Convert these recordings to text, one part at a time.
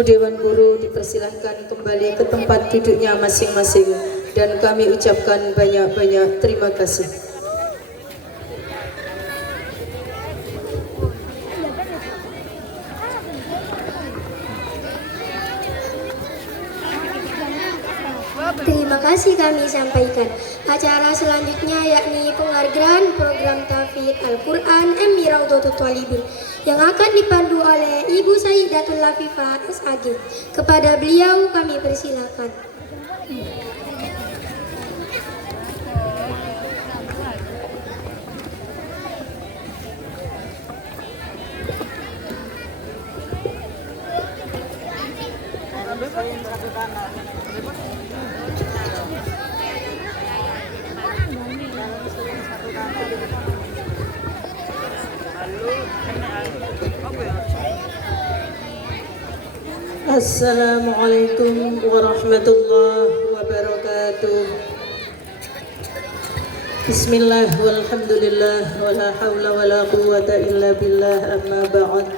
Ibu Dewan Guru dipersilahkan kembali ke tempat duduknya masing-masing dan kami ucapkan banyak-banyak terima kasih. Terima kasih kami sampaikan. Acara selanjutnya yakni penghargaan program tahfidz Al-Quran MI Raudhatul Thalibin yang akan dipandu oleh Ibu Sayyidatul Lafifah SAG. Kepada beliau kami persilakan. Assalamualaikum warahmatullahi wabarakatuh. Bismillah walhamdulillah wala hawla wala quwwata illa billah, amma ba'd.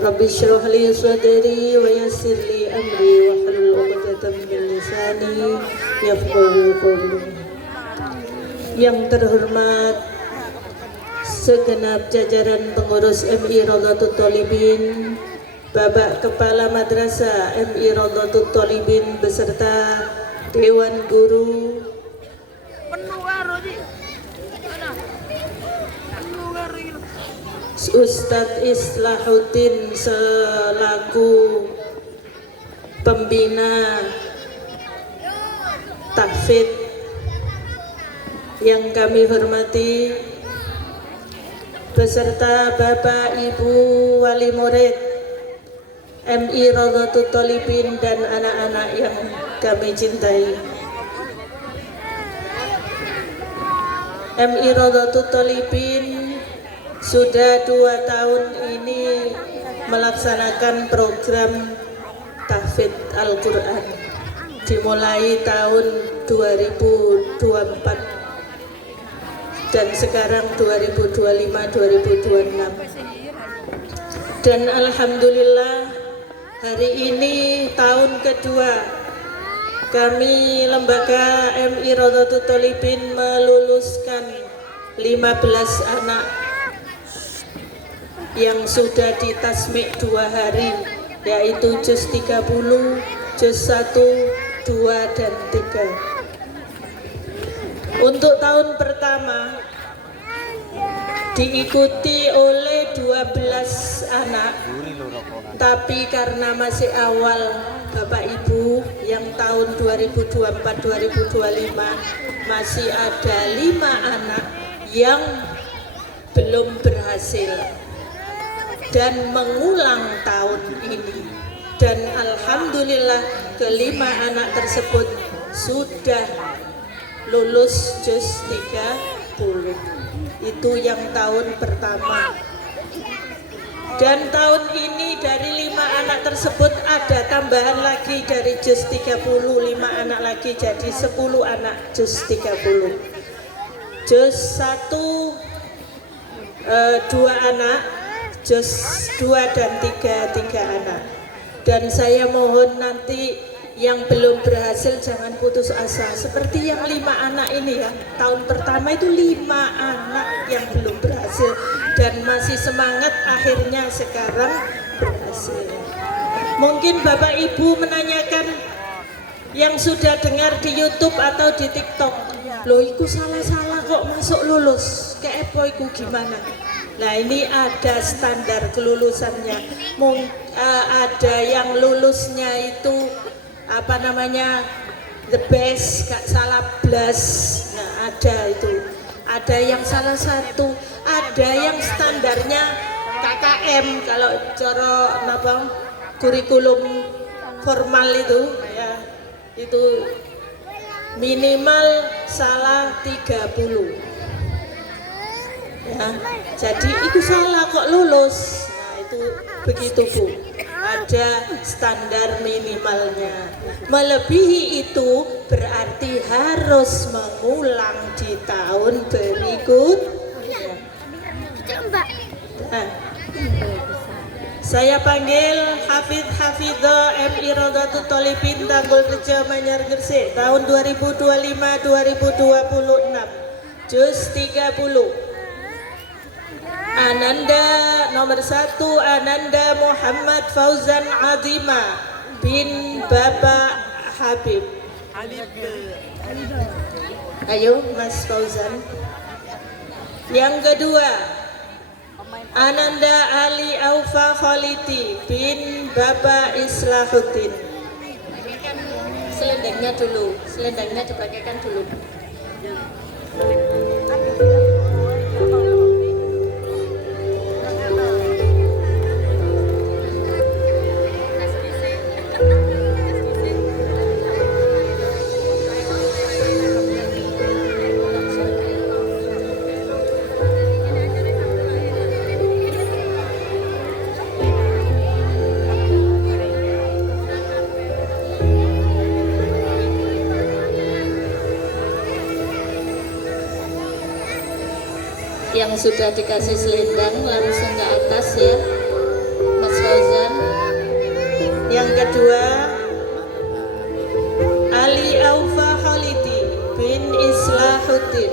Rabbi shrah li sadri wa yassir li amri wa hlul 'uqdatam min lisani yafqahu qawli. Yang terhormat segenap jajaran pengurus MI Raudhatul Thalibin, Bapak Kepala Madrasah MI Raudhatul Thalibin beserta Dewan Guru, Ustadz Islahuddin selaku pembina tahfidz yang kami hormati, beserta Bapak Ibu Wali Murid MI Raudhatul Thalibin dan anak-anak yang kami cintai. MI Raudhatul Thalibin sudah 2 tahun ini melaksanakan program tahfidz Al-Quran dimulai tahun 2024 dan sekarang 2025-2026, dan alhamdulillah hari ini tahun kedua kami lembaga MI Raudhatul Thalibin meluluskan 15 anak yang sudah ditasmik 2 hari, yaitu juz 30, juz 1, 2, dan 3. Untuk tahun pertama diikuti oleh 12 anak, tapi karena masih awal Bapak Ibu, yang tahun 2024-2025 masih ada 5 anak yang belum berhasil dan mengulang tahun ini, dan alhamdulillah kelima anak tersebut sudah lulus juz 30. Itu yang tahun pertama. Dan tahun ini dari 5 anak tersebut ada tambahan lagi dari juz 30, 5 anak lagi jadi 10 anak juz 30. Juz 1 2 anak, juz 2 dan 3 anak. Dan saya mohon nanti yang belum berhasil jangan putus asa, seperti yang 5 anak ini ya. Tahun pertama itu 5 anak yang belum berhasil dan masih semangat, akhirnya sekarang berhasil. Mungkin Bapak Ibu menanyakan yang sudah dengar di YouTube atau di TikTok, loh iku salah-salah kok masuk lulus, kayak apa iku gimana? Nah, ini ada standar kelulusannya. Ada yang lulusnya itu apa namanya, the best, gak salah blas. Nah, ada itu. Ada yang salah satu, ada yang standarnya KKM, kalau cara napa kurikulum formal itu ya, itu minimal salah 30 ya. Jadi itu salah kok lulus. Nah, itu begitu Bu, ada standar minimalnya. Melebihi itu berarti harus mengulang di tahun berikutnya. Nah, Saya panggil Hafidh Hafidha M. Irodatul Tolibin Tanggul Rejo Manyar Gresik tahun 2025-2026 Juz 30. Ananda nomor 1 Ananda Muhammad Fauzan Azima bin Bapak Habib. Ayo Mas Fauzan. Yang kedua Ananda Ali Aufa Khalidi bin Bapak Islahuddin. Selendangnya dulu, selendangnya dipakaikan dulu. Yang sudah dikasih selendang langsung ke atas ya Mas Fauzan. Yang kedua Ali Aufa Khalidi bin Islahuddin.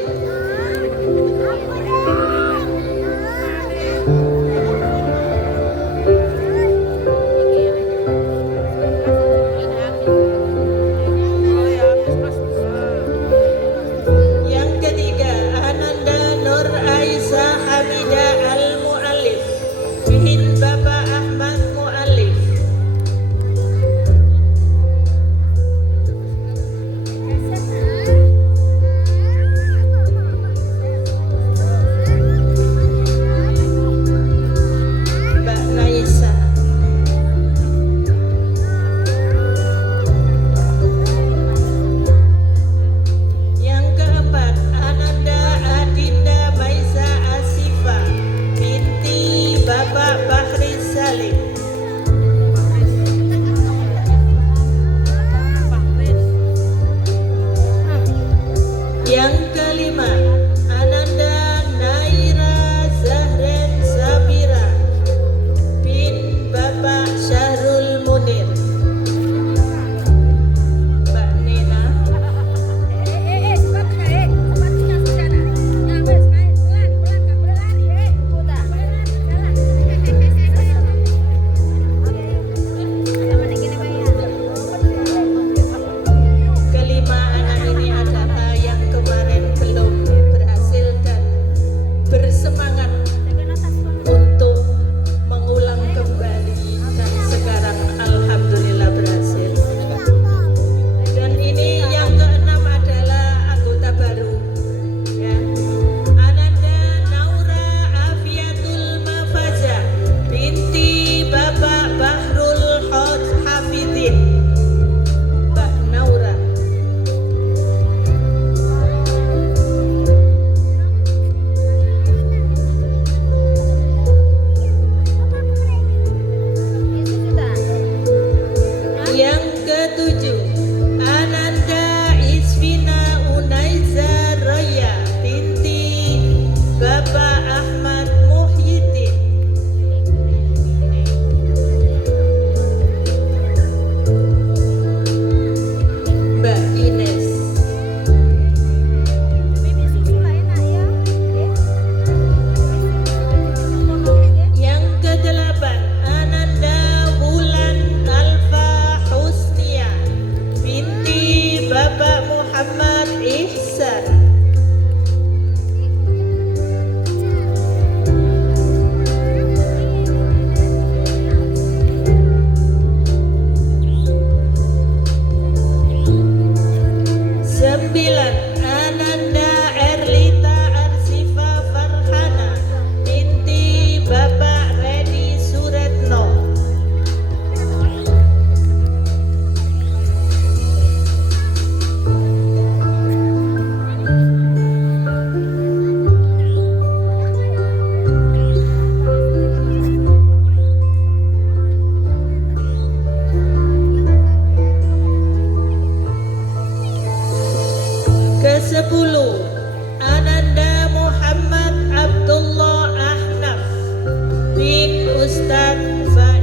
Ustadz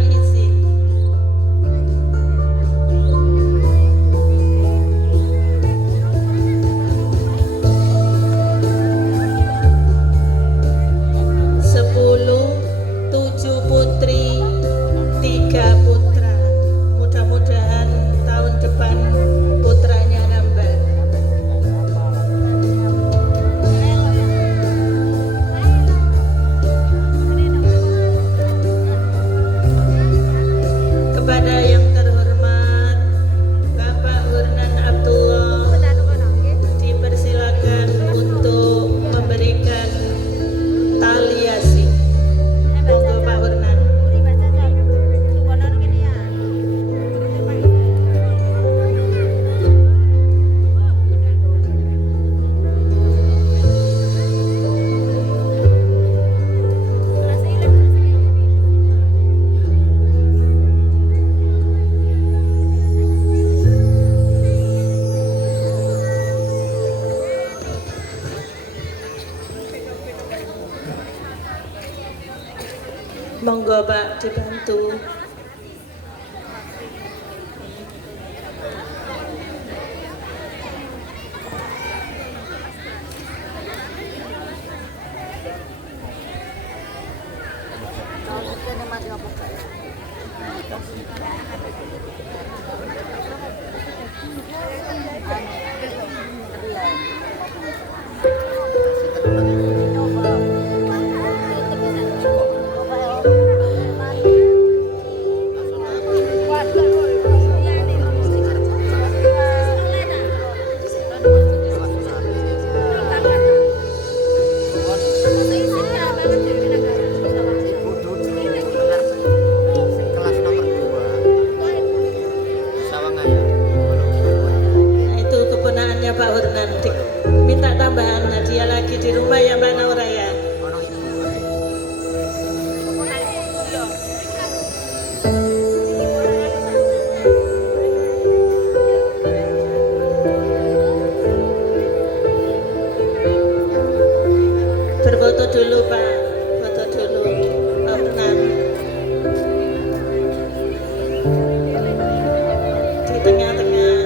Monggo Pak dibantu. Nah, itu keponakannya Pak Wernanti. Minta tambahan hadiah lagi di rumah ya Mbak Naura ya. Berfoto dulu Pak, foto dulu Pak Wernan. Di tengah-tengah.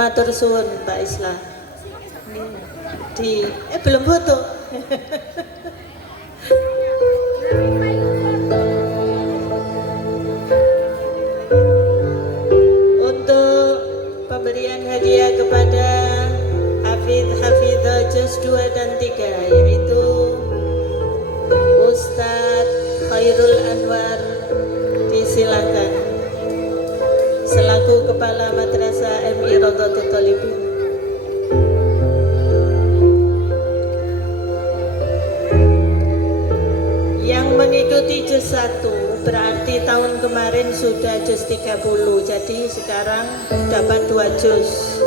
Matur suwun Mbak Isla. Belum foto. Untuk pemberian hadiah kepada Hafidhah Juz 2 dan 3, yaitu Ustadz Khairul Anwar, disilakan selaku Kepala Madrasah MI Raudhatul Thalibin. Yang mengikuti juz 1 berarti tahun kemarin sudah juz 30, jadi sekarang dapat 2 juz.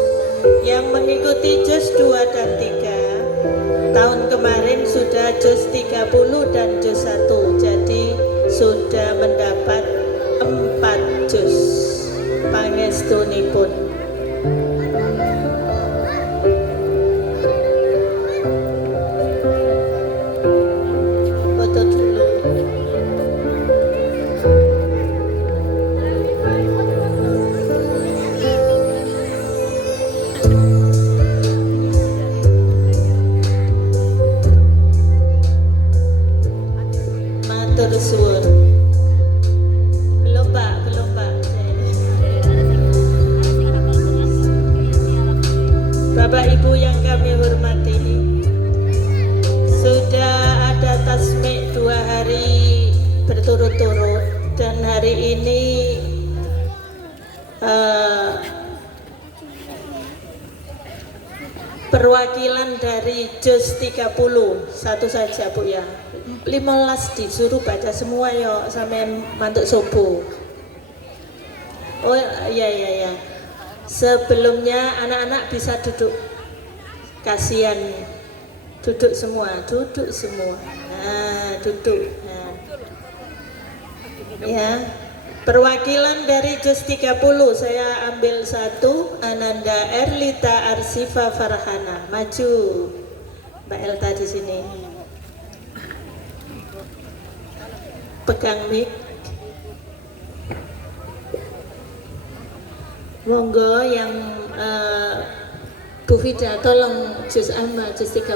Yang mengikuti juz 2 dan 3 tahun kemarin sudah juz 30 dan juz 1, jadi sudah mendapat 4 juz. Pangestunipun. Foto dulu. Matur suwun. Belum Pak. Bapak Ibu yang kami hormati, sudah ada tasmik 2 hari berturut-turut, dan hari ini perwakilan dari juz 30 satu saja Bu ya. 15 disuruh baca semua yo sampai mantuk subuh. Oh iya. Sebelumnya anak-anak bisa duduk, kasihan duduk semua. Nah, duduk. Nah. Ya, perwakilan dari juz 30 saya ambil 1, Ananda Erlita Arsifa Farhana. Maju Mbak Elta di sini. Pegang mic. Monggo yang Bu Fida tolong juz amma juz 30.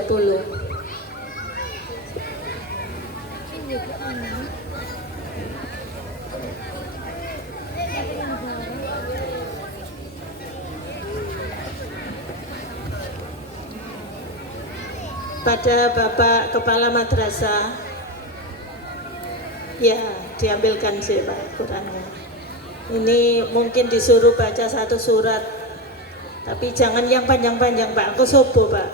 Pada Bapak Kepala Madrasah, ya diambilkan sih Pak Qurannya. Ini mungkin disuruh baca 1 surat, tapi jangan yang panjang-panjang Pak, aku sobo Pak.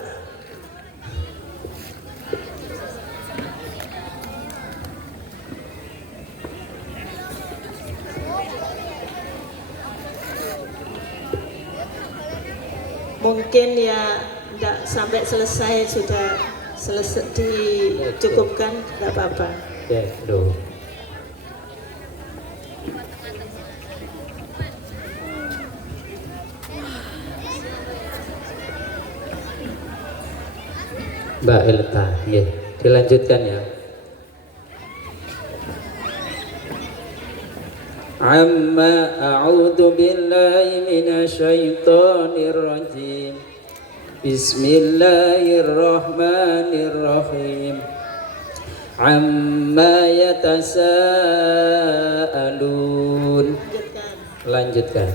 Mungkin ya enggak sampai selesai, sudah selesai dicukupkan, enggak apa-apa. Oke, doh. Mbak Elta, ya, dilanjutkan ya. Amma a'udzu billahi minasyaitonir rajim. Bismillahirrahmanirrahim. Amma yatasaalun. Lanjutkan.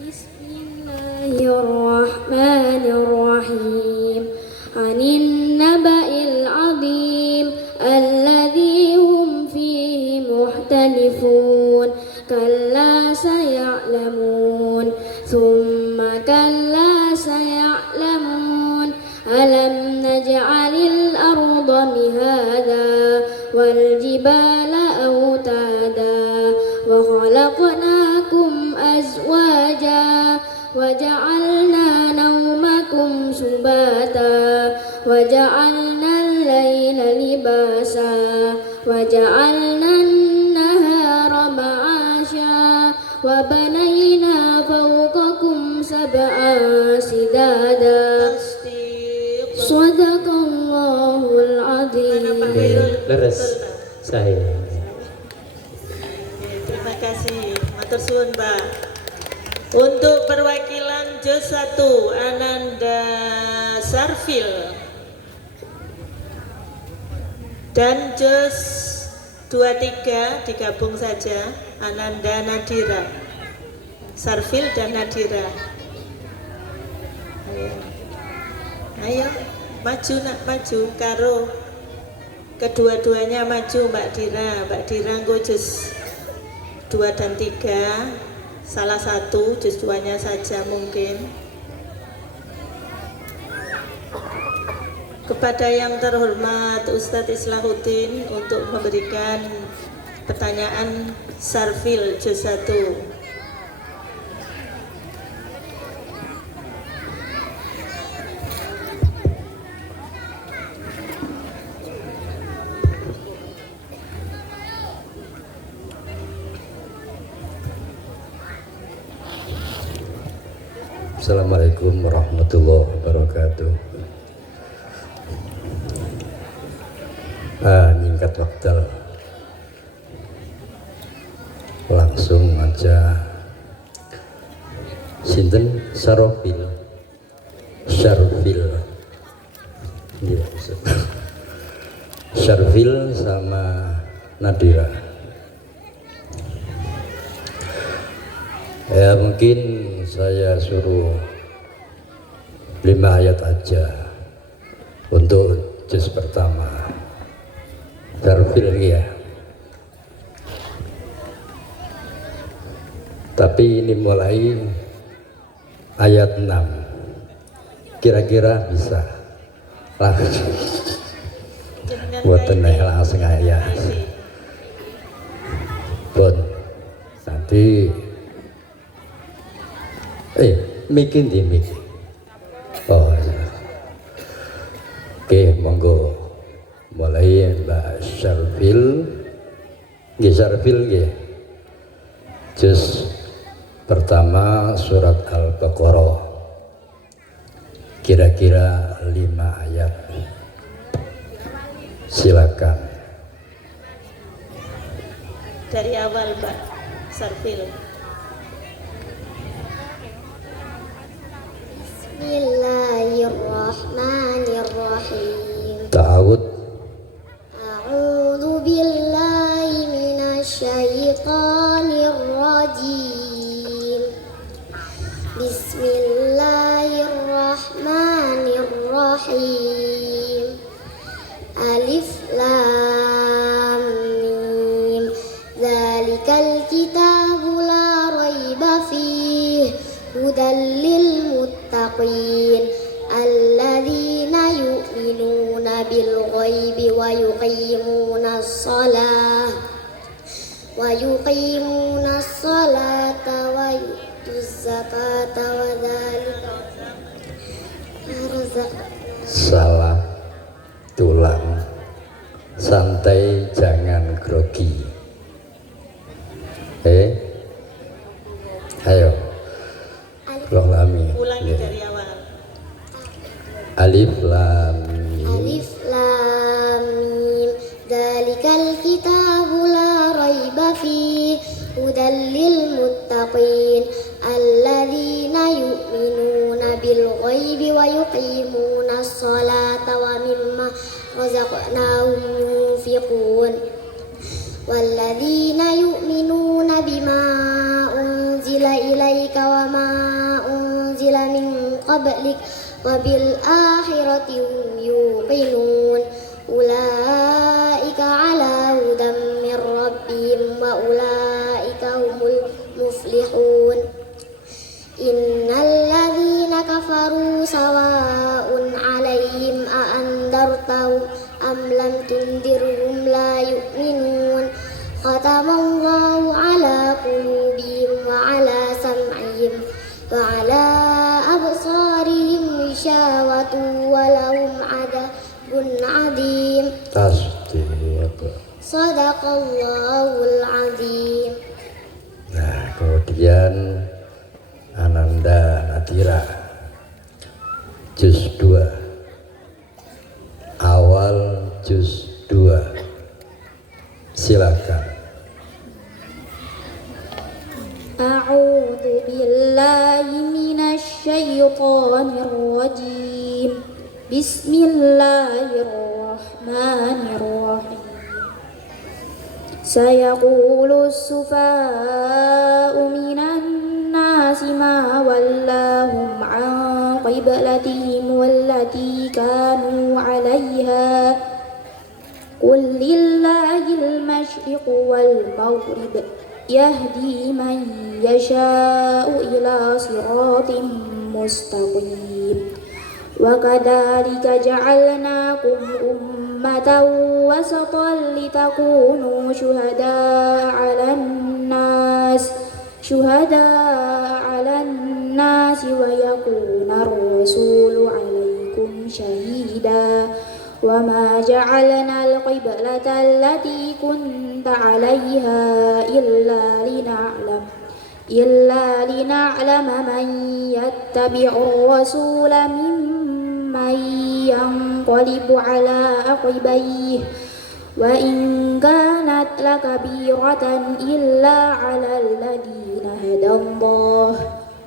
Bismillahirrahmanirrahim. Anin naba'il azim alladzi hum fihi muhtalifun. Kalla saya'lamun, thumma kalla saya'lamun. Alam naj'alil arda mihada wal jibala awtada wa khalaqnakum azwaja wa ja'alna nawmakum subata wa ja'alna al-layla libasa wa ja'alna an-nahara ma'asha wa banayna fawqakum sab'a sidada. Sadaqallahul azim. Leres saya. Terima kasih, matur suwun Pak. Untuk perwakilan juz 1 Ananda Sarfil dan juz 23 digabung saja Ananda Nadira, Sarfil dan Nadira. Ayo maju nak, maju karo kedua-duanya, maju Mbak Dira nggo juz 2 dan 3, salah satu juz 2-nya saja mungkin. Kepada yang terhormat Ustadz Islahuddin untuk memberikan pertanyaan Sarfil juz 1. Assalamualaikum warahmatullahi wabarakatuh. Nyingkat waktu, langsung aja. Sinten Sarfil, ya, Sarfil sama Nadira. Ya mungkin saya suruh 5 ayat aja untuk juz pertama. Sarfil ya. Tapi ini mulai ayat 6. Kira-kira bisa langsung. Buatan langsung ayat. Bon, nanti mikin di mik. Oh, ya. Oke, monggo mulai Mbak Sarfil. Nggih Sarfil nggih. Juz pertama surat Al-Baqarah. Kira-kira 5 ayat. Silakan. Dari awal Mbak Sarfil. Bismillahirrahmanirrahim. Ta'awud. A'udzu billahi minasyaitonir rajim. Bismillahirrahmanirrahim. Alif lam mim. Dzalikal kitabu la raiba fihi hudal lil muttaqin alladzina yu'minuna bil ghaibi wa yuqimuna as-salata wa yutuz zakata wa dzalika Salah tulang, santai jangan grogi. Ayo Long lami. Ulangi dari awal. Alif lam mim. Alif lam mim. Dzalikal kitabu la raiba fihi hudal lil muttaqin alladzina yu'minuna bil ghaibi wa yuqimuna as-salata wa mimma razaqnahum yunfiqun walladzina yu'minuna bima unzila ilaika wa ma unzila min qablik wa bil akhirati hum yuqinun ulaika ala hudan min rabbihim wa ulaika humul muflihun innal ladzina kafaru sawa'un 'alaihim a andartahum am lam tundirhum la yu'minun khatamallahu ala qulubihim wa ala sam'ihim wa ala absarihim ghishawatu wa lahum 'adzabun 'adzim. Tasdid. Shadaqallahul 'adzim. Nah, kemudian Ananda Nadira juz 2 awal juz 2 silakan. A'udzu billahi minasy الشيطان الرجيم بسم الله الرحمن الرحيم سيقول السفهاء من الناس ما ولاهم عن قبلتهم والتي كانوا عليها قل لله المشرق والمغرب يهدي من يشاء إلى صراط مستقيم وكذلك جعلناكم أمة وسطا لتكونوا شهداء على الناس ويكون الرسول عليكم شهيدا وما جعلنا القبلة التي كنت عليها إلا لنعلم من يتبع الرسول ممن ينقلب على عقبيه وإن كانت لكبيرة إلا على الذين هدى الله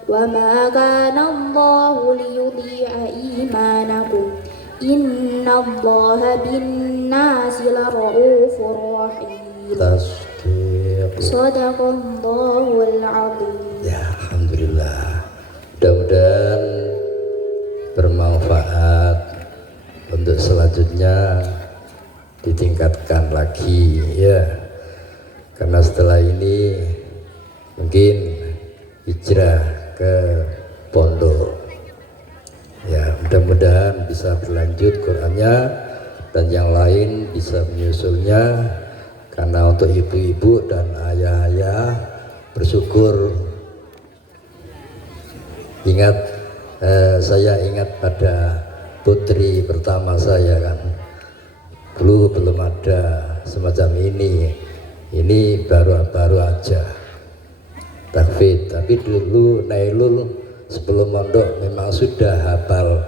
وما كان الله ليضيع إيمانكم إن الله بالناس لرؤوف رحيم Sadaqallahul azim. Ya, alhamdulillah. Mudah-mudahan bermanfaat untuk selanjutnya ditingkatkan lagi ya. Karena setelah ini mungkin hijrah ke pondok. Ya, mudah-mudahan bisa berlanjut Qur'annya dan yang lain bisa menyusulnya. Karena untuk ibu-ibu dan ayah-ayah bersyukur. Saya ingat pada putri pertama saya kan, dulu belum ada semacam ini baru aja tahfidz. Tapi dulu Nailul sebelum mondok memang sudah hafal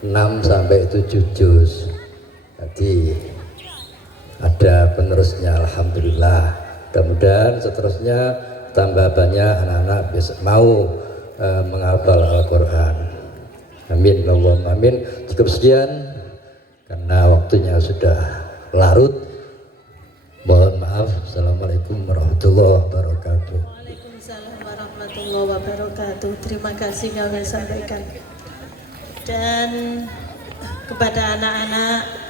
6 sampai 7 juz. Jadi ada penerusnya, alhamdulillah. Mudah-mudahan seterusnya tambah banyak anak-anak bisa mau menghafal Al-Quran. Amin, Allahumma amin. Cukup sekian karena waktunya sudah larut. Mohon maaf. Assalamualaikum warahmatullahi wabarakatuh. Waalaikumsalam warahmatullahi wabarakatuh. Terima kasih kami sampaikan. Dan kepada anak-anak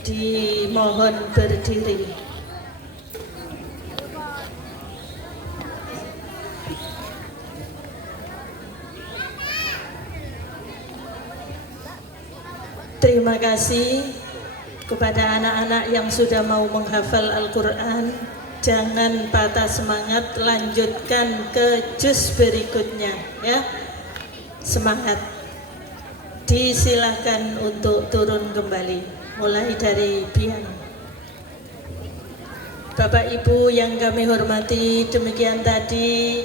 dimohon berdiri. Terima kasih kepada anak-anak yang sudah mau menghafal Al-Quran. Jangan patah semangat, lanjutkan ke juz berikutnya ya. Semangat. Disilahkan untuk turun kembali. Mulai dari piano. Bapak Ibu yang kami hormati, demikian tadi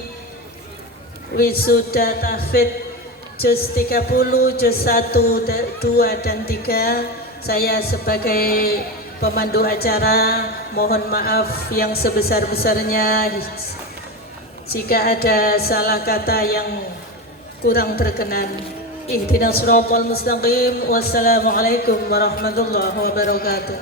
wisuda tahfidz juz 30, juz 1, 2 dan 3. Saya sebagai pemandu acara mohon maaf yang sebesar-besarnya jika ada salah kata yang kurang berkenan. Ihdinas siratal mustaqim. Wassalamualaikum warahmatullahi wabarakatuh.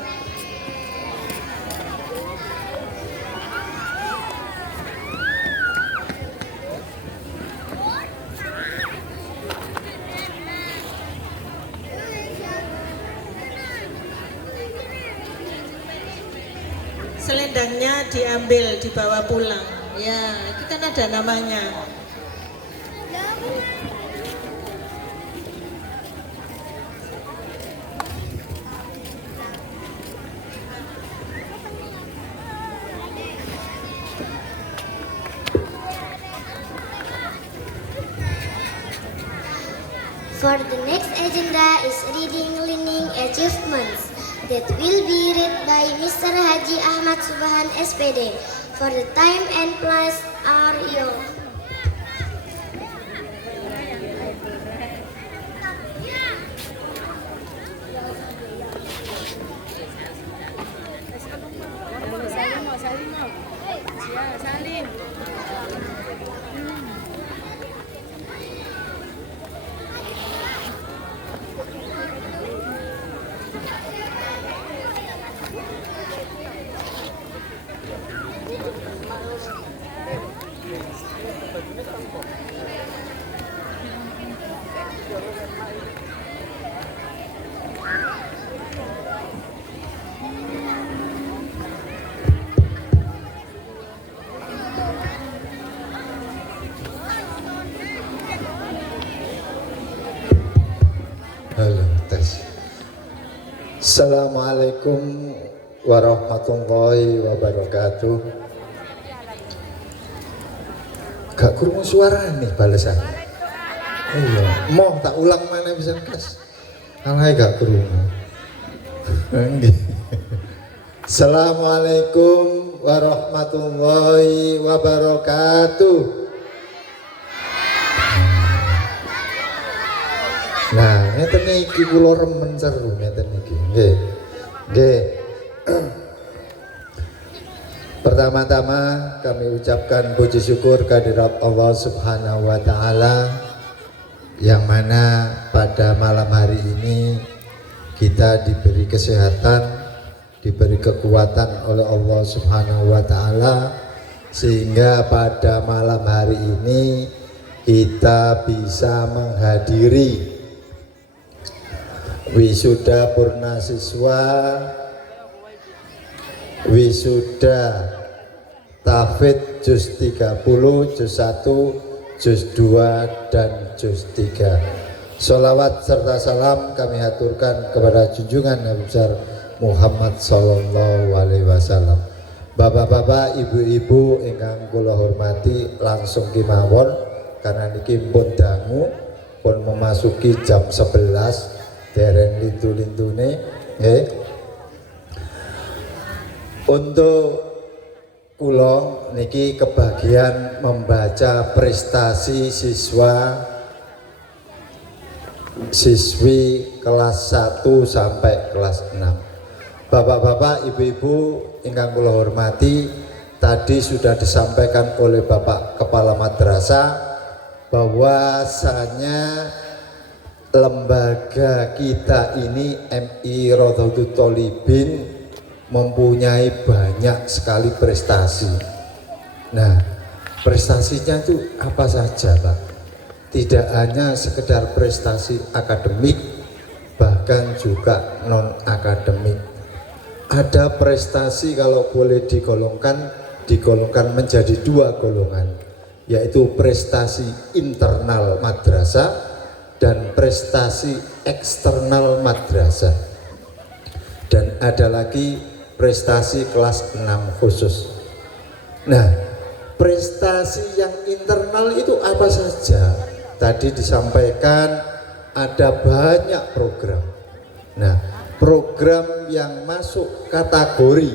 Selendangnya diambil, dibawa pulang. Ya, itu kan ada namanya. For the next agenda is reading learning achievements that will be read by Mr. Haji Ahmad Subhan SPD. For the time and place are yours. Halo, tes. Assalamualaikum warahmatullahi wabarakatuh. Gak kurung suara nih balesan. Iya, mau tak ulang mana bisa kas? Alay gak kurung. Assalamualaikum warahmatullahi wabarakatuh. Nah, ngeten iki kula remen seru ngeten iki. Nggih. Nggih. Pertama-tama kami ucapkan puji syukur kehadirat Allah Subhanahu wa taala yang mana pada malam hari ini kita diberi kesehatan, diberi kekuatan oleh Allah Subhanahu wa taala sehingga pada malam hari ini kita bisa menghadiri wisuda purna siswa, wisuda tahfidz juz 30, juz 1, juz 2 dan juz 3. Sholawat serta salam kami haturkan kepada junjungan Nabi besar Muhammad sallallahu alaihi wasallam. Bapak-bapak, ibu-ibu ingkang kula hormati, langsung kemawon karena niki pun dangu pun memasuki jam 11. Dereng lintu-lintune nggih. Untuk kula niki kebagian membaca prestasi siswi kelas 1 sampai kelas 6. Bapak-bapak, ibu-ibu ingkang kula hormati, tadi sudah disampaikan oleh Bapak Kepala Madrasah bahwasanya lembaga kita ini MI Rodotul Tolibin mempunyai banyak sekali prestasi. Nah, prestasinya itu apa saja, Pak? Tidak hanya sekedar prestasi akademik, bahkan juga non akademik. Ada prestasi kalau boleh digolongkan menjadi dua golongan, yaitu prestasi internal madrasah dan prestasi eksternal madrasah, dan ada lagi prestasi kelas 6 khusus. Nah, prestasi yang internal itu apa saja? Tadi disampaikan ada banyak program. Nah, program yang masuk kategori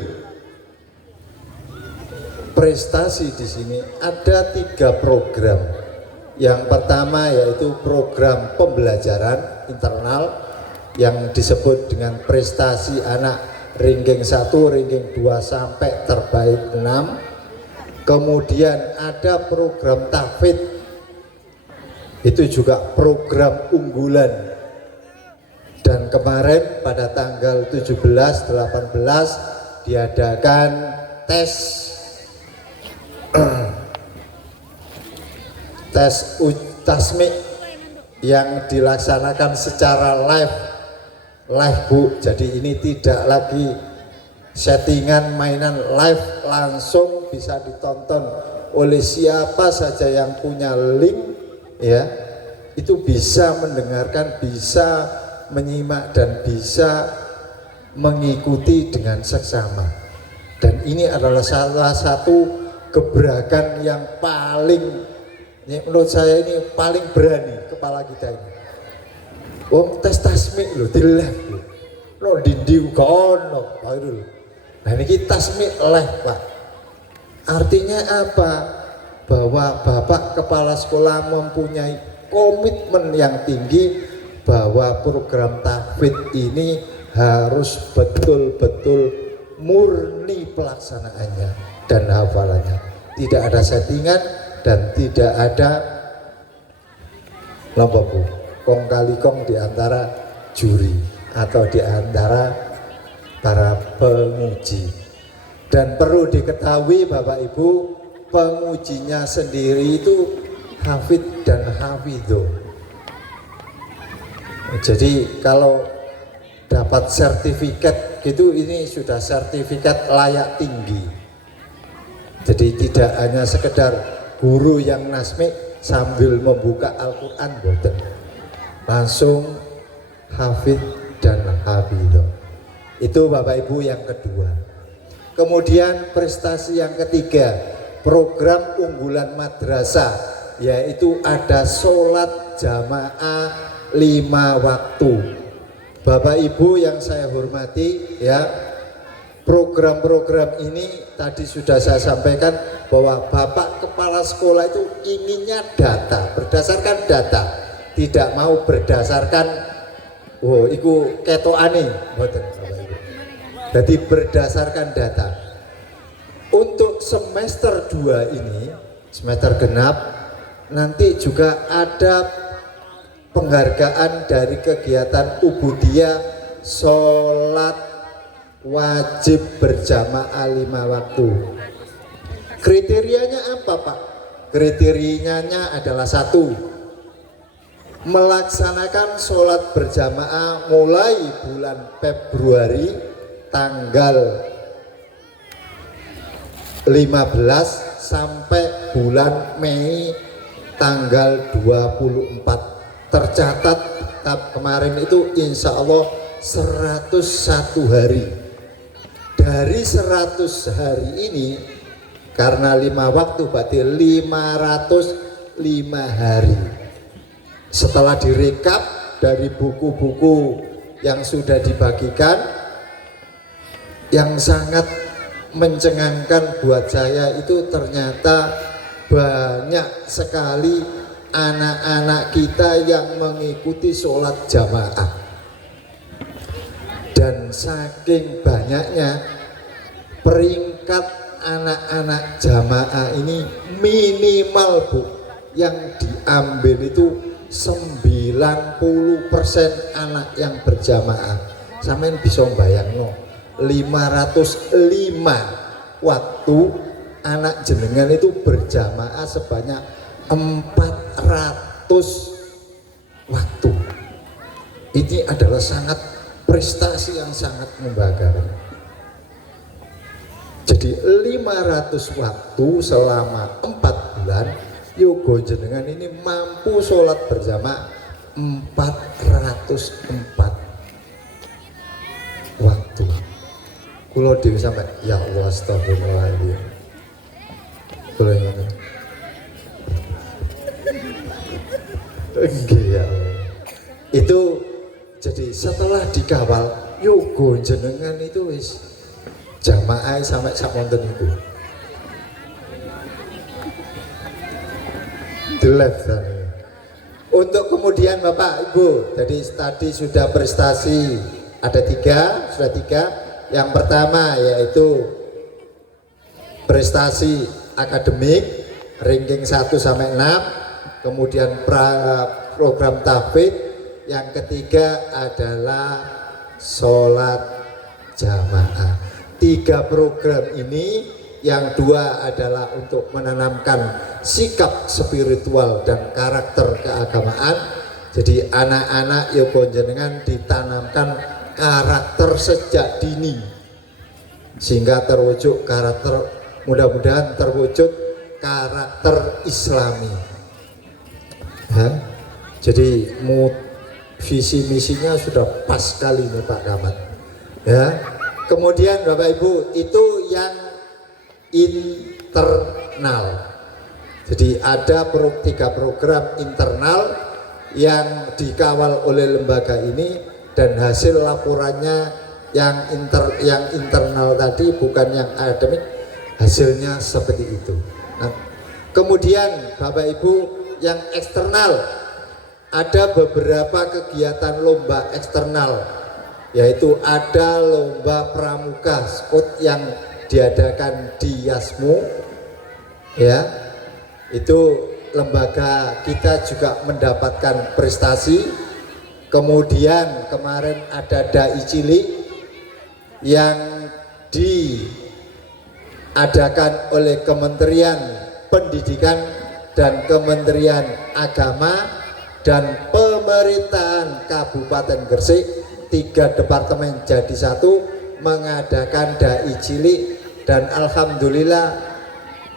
prestasi di sini ada 3 program. Yang pertama yaitu program pembelajaran internal yang disebut dengan prestasi anak ranking 1, ranking 2 sampai terbaik 6. Kemudian ada program tahfidz, itu juga program unggulan. Dan kemarin pada tanggal 17-18 diadakan tes tasmik yang dilaksanakan secara live Bu. Jadi ini tidak lagi settingan mainan, live langsung bisa ditonton oleh siapa saja yang punya link ya, itu bisa mendengarkan, bisa menyimak dan bisa mengikuti dengan seksama. Dan ini adalah salah satu gebrakan yang paling, menurut saya ini paling berani kepala kita ini. Wong tes tasmik lho dileh lho. No dindiu kono baru. Nah ini tasmik leh, Pak. Artinya apa? Bahwa Bapak Kepala Sekolah mempunyai komitmen yang tinggi bahwa program tahfidz ini harus betul-betul murni pelaksanaannya dan hafalannya. Tidak ada settingan dan tidak ada Bu, kong kali kong di antara juri atau di antara para penguji. Dan perlu diketahui Bapak Ibu, pengujinya sendiri itu hafidz dan hafidho. Jadi kalau dapat sertifikat gitu, ini sudah sertifikat layak tinggi. Jadi tidak hanya sekedar guru yang nasmik sambil membuka Al-Quran, boten. Langsung hafid dan hafidho. Itu Bapak Ibu yang kedua. Kemudian prestasi yang ketiga, program unggulan madrasah, yaitu ada sholat jamaah 5 waktu. Bapak Ibu yang saya hormati, ya, program-program ini tadi sudah saya sampaikan bahwa Bapak Kepala Sekolah itu inginnya data, berdasarkan data, tidak mau berdasarkan iku ketokane, mboten Bapak Ibu. Jadi berdasarkan data. Untuk semester 2 ini, semester genap, nanti juga ada penghargaan dari kegiatan ubudiyah sholat wajib berjamaah 5 waktu. Kriterianya apa Pak? Kriterianya adalah 1, melaksanakan sholat berjamaah mulai bulan Februari tanggal 15 sampai bulan Mei tanggal 24. Tercatat kemarin itu insya Allah 101 hari. Dari 100 hari ini, karena 5 waktu berarti 505 hari. Setelah direkap dari buku-buku yang sudah dibagikan, yang sangat mencengangkan buat saya itu ternyata banyak sekali anak-anak kita yang mengikuti sholat jamaah. Dan saking banyaknya, peringkat anak-anak jamaah ini minimal Bu, yang diambil itu 90% anak yang berjamaah. Sampeyan bisa bayangno 505 waktu anak jenengan itu berjamaah sebanyak 400 waktu. Ini adalah sangat prestasi yang sangat membanggakan. Jadi 500 waktu selama 4 bulan, yogo jenengan ini mampu sholat berjamaah 404 waktu. Kulo dewi sampai ya Allah astagfirullahaladzim. Kulo ngono. Ya. Itu jadi setelah dikawal yogo jenengan itu wis jamaah sampai samonten itu. Untuk kemudian Bapak Ibu, jadi tadi sudah prestasi ada 3, sudah 3. Yang pertama yaitu prestasi akademik ranking 1 sampai 6, kemudian program tahfidz, yang ketiga adalah sholat jamaah. 3 program ini, yang 2 adalah untuk menanamkan sikap spiritual dan karakter keagamaan. Jadi anak-anak ya panjenengan ditanamkan karakter sejak dini sehingga terwujud karakter, mudah-mudahan terwujud karakter Islami ya. Jadi visi misinya sudah pas sekali nih Pak Kamat ya. Kemudian Bapak Ibu, itu yang internal. Jadi ada 3 program internal yang dikawal oleh lembaga ini, dan hasil laporannya yang internal tadi, bukan yang akademik, hasilnya seperti itu. Nah, kemudian Bapak Ibu, yang eksternal ada beberapa kegiatan lomba eksternal, yaitu ada lomba pramuka skut yang diadakan di Yasmu ya. Itu lembaga kita juga mendapatkan prestasi. Kemudian kemarin ada dai cilik yang diadakan oleh Kementerian Pendidikan dan Kementerian Agama dan pemerintahan Kabupaten Gresik, 3 departemen jadi 1, mengadakan dai cilik, dan alhamdulillah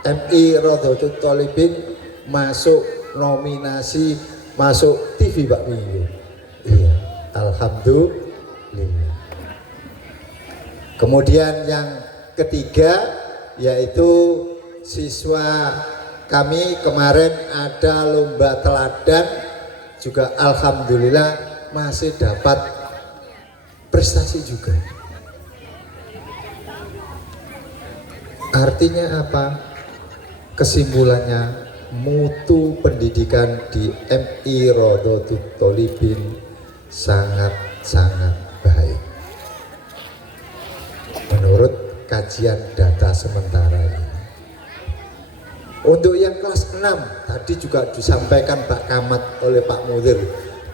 MI Rodotul Tolibin masuk nominasi, masuk TV Pak Minggu. Iya, alhamdulillah. Kemudian yang ketiga yaitu siswa kami kemarin ada lomba teladan juga alhamdulillah masih dapat prestasi juga. Artinya apa? Kesimpulannya mutu pendidikan di MI Rodotul Tholibin sangat-sangat baik menurut kajian data sementara ini. Untuk yang kelas 6 tadi juga disampaikan Pak Kamat oleh Pak Mudir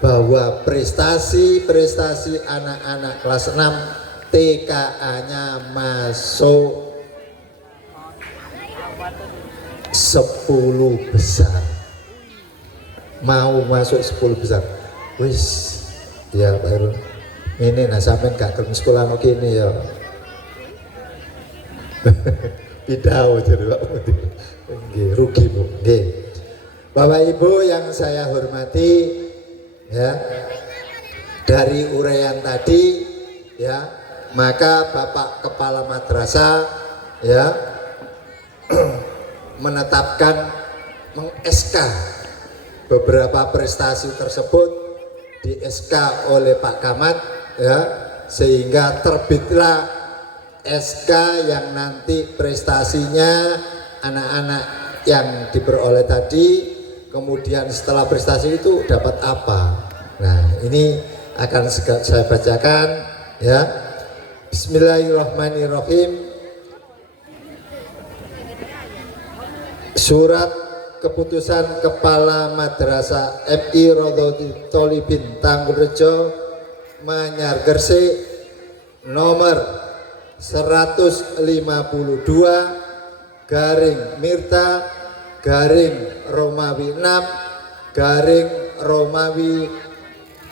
bahwa prestasi anak-anak kelas 6 TKA-nya masuk 10 besar, mau masuk 10 besar. Wis ya Pak Heru ini nah sampean gak kelem sekolah no kene ya pidau jadi Pak Mudir. Nggih, rugi Bu. Nggih. Bapak Ibu yang saya hormati, ya, dari uraian tadi, ya, maka Bapak Kepala Madrasah, ya, menetapkan meng-SK beberapa prestasi tersebut di SK oleh Pak Kamat, ya, sehingga terbitlah SK yang nanti prestasinya anak-anak yang diperoleh tadi, kemudian setelah prestasi itu dapat apa. Nah ini akan saya bacakan, ya. Bismillahirrahmanirrahim. Surat keputusan Kepala Madrasah MI Rodotul Tholibin Tanggulrejo Manyar Gresik nomor 152 garing Mirta garing Romawi 6 garing Romawi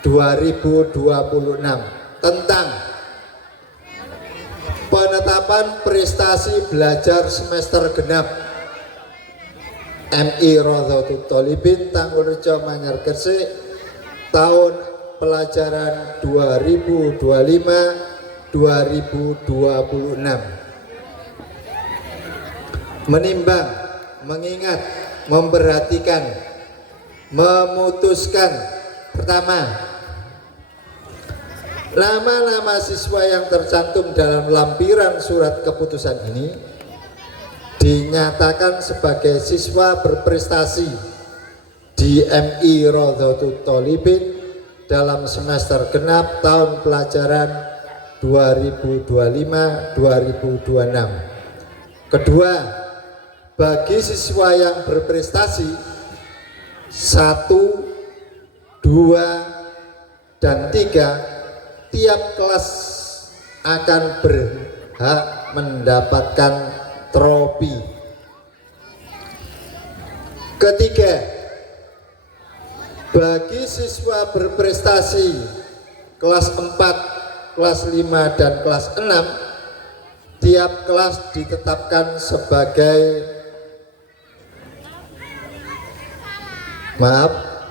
2026 tentang penetapan prestasi belajar semester genap MI Rodotul Tholibin Tanggulrejo Manyar Gresik tahun pelajaran 2025-2026. Menimbang, mengingat, memperhatikan, memutuskan. Pertama, nama-nama siswa yang tercantum dalam lampiran surat keputusan ini dinyatakan sebagai siswa berprestasi di MI Rodotul Tholibin dalam semester genap tahun pelajaran 2025-2026. Kedua, bagi siswa yang berprestasi 1, 2, dan 3, tiap kelas akan berhak mendapatkan trofi. Ketiga, bagi siswa berprestasi kelas 4, kelas 5, dan kelas 6, tiap kelas ditetapkan sebagai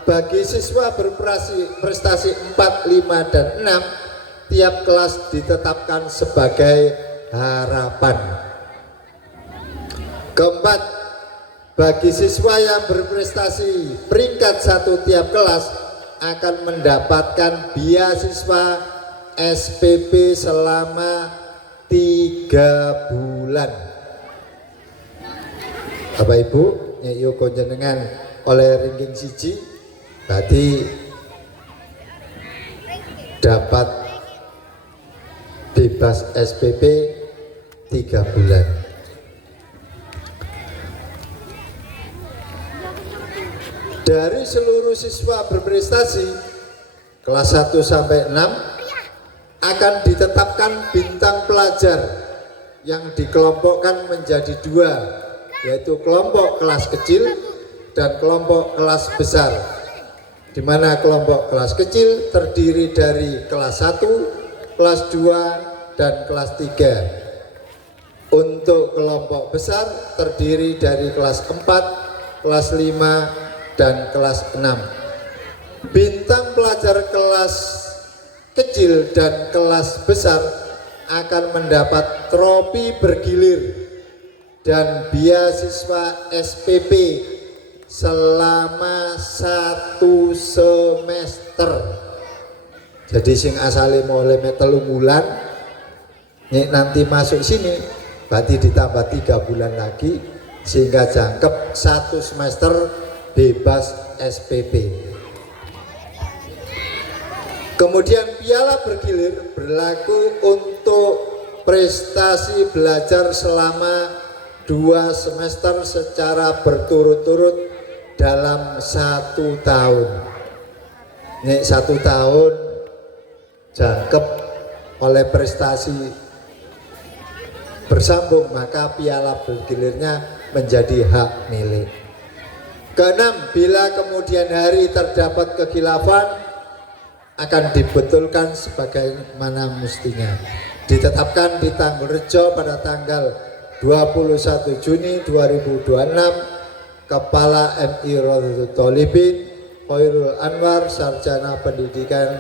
bagi siswa berprestasi 4, 5, dan 6 tiap kelas ditetapkan sebagai harapan. Keempat, bagi siswa yang berprestasi peringkat 1 tiap kelas akan mendapatkan beasiswa SPP selama 3 bulan. Bapak Ibu, nyai konjenengan oleh ranking siji berarti dapat bebas SPP 3 bulan. Dari seluruh siswa berprestasi kelas 1 sampai 6 akan ditetapkan bintang pelajar yang dikelompokkan menjadi 2, yaitu kelompok kelas kecil dan kelompok kelas besar, di mana kelompok kelas kecil terdiri dari kelas 1, kelas 2, dan kelas 3. Untuk kelompok besar terdiri dari kelas 4, kelas 5, dan kelas 6. Bintang pelajar kelas kecil dan kelas besar akan mendapat trofi bergilir dan beasiswa SPP selama 1 semester. Jadi sing asale mulai 3 bulan nanti masuk sini berarti ditambah 3 bulan lagi sehingga jangkep 1 semester bebas SPP. Kemudian piala bergilir berlaku untuk prestasi belajar selama 2 semester secara berturut-turut dalam 1 tahun. Nek 1 tahun jangkep oleh prestasi bersambung, maka piala bergilirnya menjadi hak milik. Keenam, bila kemudian hari terdapat kekhilafan akan dibetulkan sebagaimana mestinya. Ditetapkan di Tanggurejo pada tanggal 21 Juni 2026, Kepala MI Raudhatul Thalibin Khairul Anwar, Sarjana Pendidikan,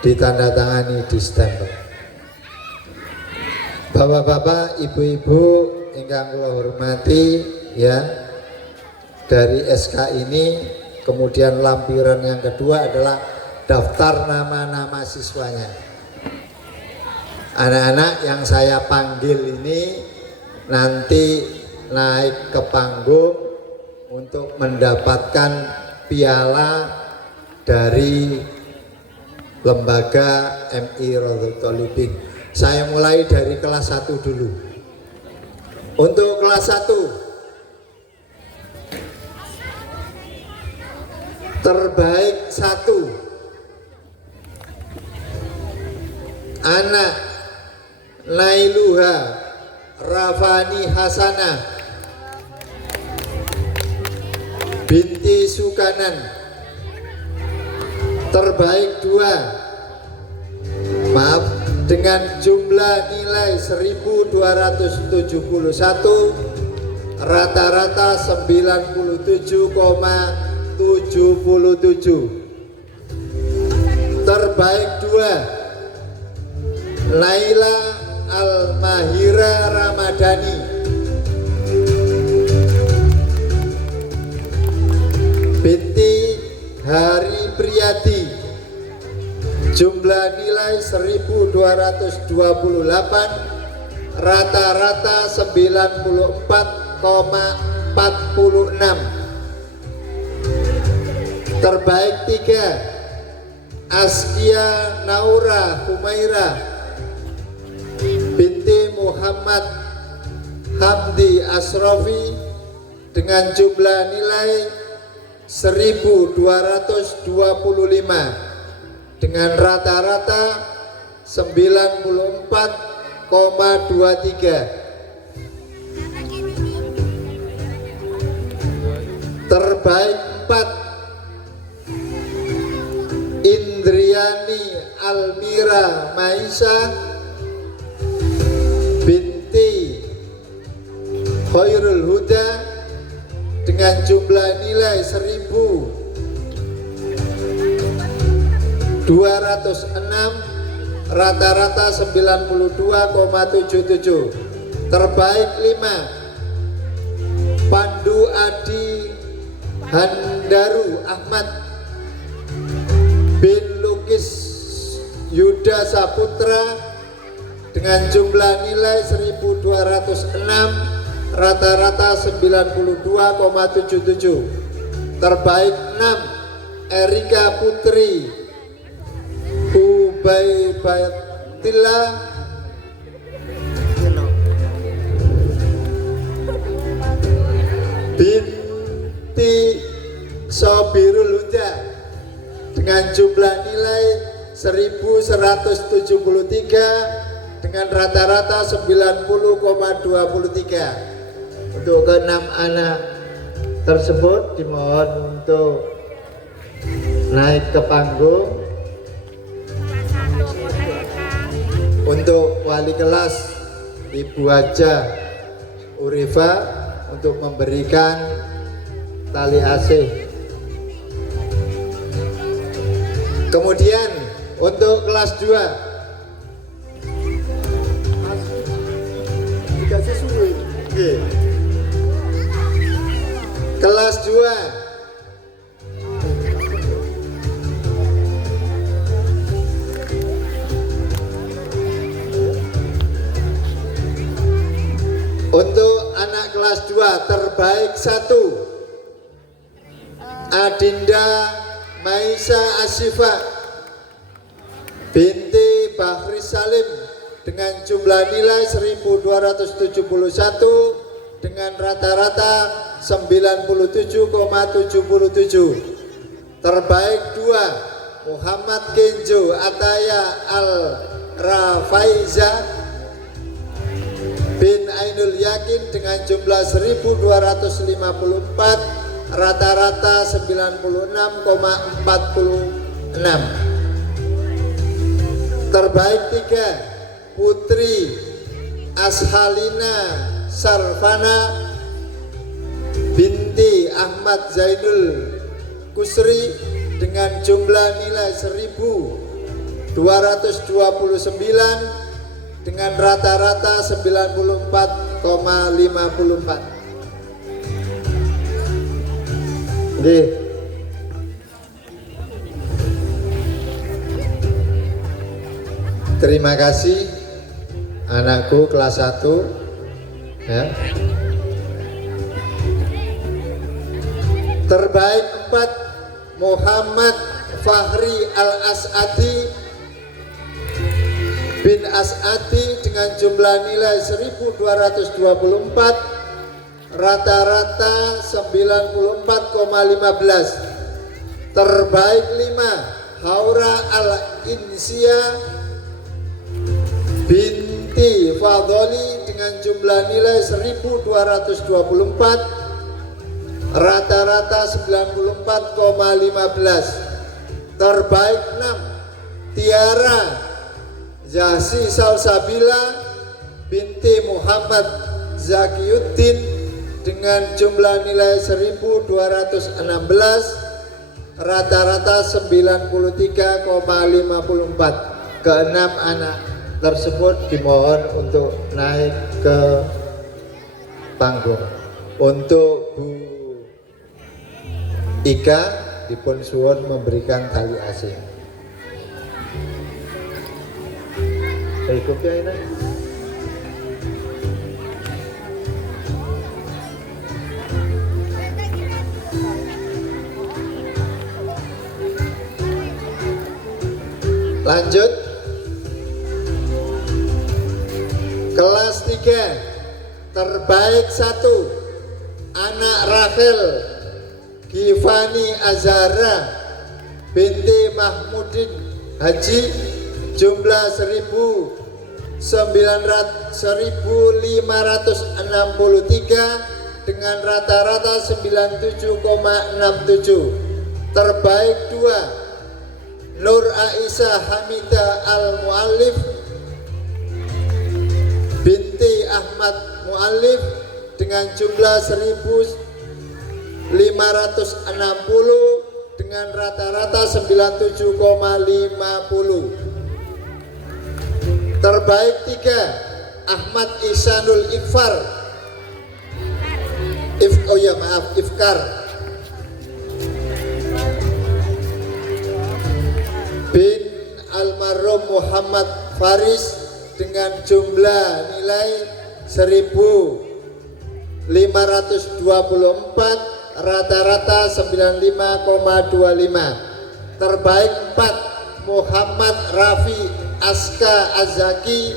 ditandatangani di stempel. Bapak-bapak, ibu-ibu ingkang kula hormati, ya, dari SK ini kemudian lampiran yang kedua adalah daftar nama-nama siswanya. Anak-anak yang saya panggil ini nanti naik ke panggung untuk mendapatkan piala dari lembaga MI Raudhatul Thalibin. Saya mulai dari kelas 1 dulu. Untuk kelas 1 terbaik 1 anak Nailuha Rafani Hasanah binti Sukanan. Terbaik 2, maaf, dengan jumlah nilai 1271, rata-rata 97,77. Terbaik 2, Laila Al-Mahira Ramadhani binti Hari Priyadi, jumlah nilai 1228, rata-rata 94,46. Terbaik 3, Askia Naura Humaira binti Muhammad Hamdi Asrofi dengan jumlah nilai 1225 dengan rata-rata 94,23. Terbaik 4, Indriani Almira Maisa binti Khairul Huda dengan jumlah nilai 1206, rata-rata 92,77. Terbaik 5, Pandu Adi Handaru Ahmad bin Lukis Yuda Saputra dengan jumlah nilai 1206, rata-rata 92,77. Terbaik 6, Erika Putri Ubaibatillah binti Sobirul Huda dengan jumlah nilai 1173 dengan rata-rata 90,23. Untuk ke-6 anak tersebut dimohon untuk naik ke panggung. Untuk wali kelas Ibu Haja Urifa untuk memberikan tali asih. Kemudian Untuk kelas 2 dikasih suwe. Oke. Kelas 2 untuk anak kelas 2 terbaik 1 Adinda Maisa Asyifa binti Bahri Salim dengan jumlah nilai 1271 dengan rata-rata 97,77. Terbaik 2 Muhammad Kenjo Ataya Al-Rafaiza bin Ainul Yakin dengan jumlah 1254 rata-rata 96,46. Terbaik 3 Putri Ashalina Sarfana binti Ahmad Zainul Kusri dengan jumlah nilai 1229 dengan rata-rata 94,54. Nggih. Terima kasih anakku kelas 1 ya. Terbaik 4 Muhammad Fahri Al-As'adi bin As'adi dengan jumlah nilai 1224 rata-rata 94,15. Terbaik 5 Haura Al-Insia binti Fadholi dengan jumlah nilai 1224 rata-rata 94,15. Terbaik 6 Tiara Zahsi Salsabila binti Muhammad Zakiyuddin dengan jumlah nilai 1216 rata-rata 93,54. Keenam anak tersebut dimohon untuk naik ke panggung. Untuk Bu Ika dipun suwun memberikan tali asing. Berikutnya ini. Lanjut. Kelas 3 terbaik 1 anak Rachel Gifani Azhara binti Mahmudin Haji jumlah 1563 dengan rata-rata 97,67. Terbaik 2 Nur Aisyah Hamida Al-Muallif binti Ahmad Muallif dengan jumlah 1560 dengan rata-rata 97,50. Terbaik 3 Ahmad Ihsanul Ifkar bin almarhum Muhammad Faris dengan jumlah nilai 1524 rata-rata 95,25. Terbaik 4 Muhammad Rafi Aska Azaki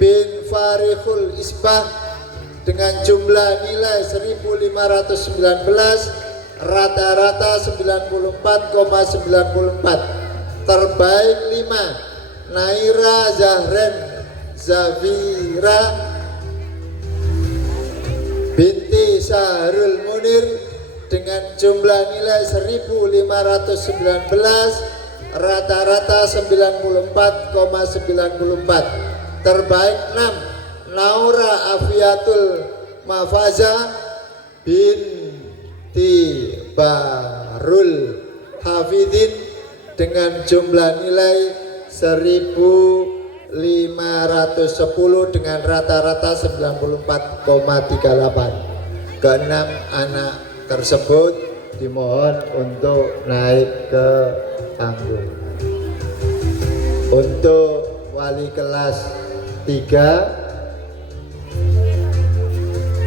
bin Farihul Isbah dengan jumlah nilai 1519 rata-rata 94,94. Terbaik 5 Naira Zahren Zafira binti Sahrul Munir dengan jumlah nilai 1519 rata-rata 94,94. Terbaik 6 Naura Afiatul Mafaza binti Barul Hafidin dengan jumlah nilai 1510 dengan rata-rata 94,38. Keenam anak tersebut dimohon untuk naik ke panggung. Untuk wali kelas 3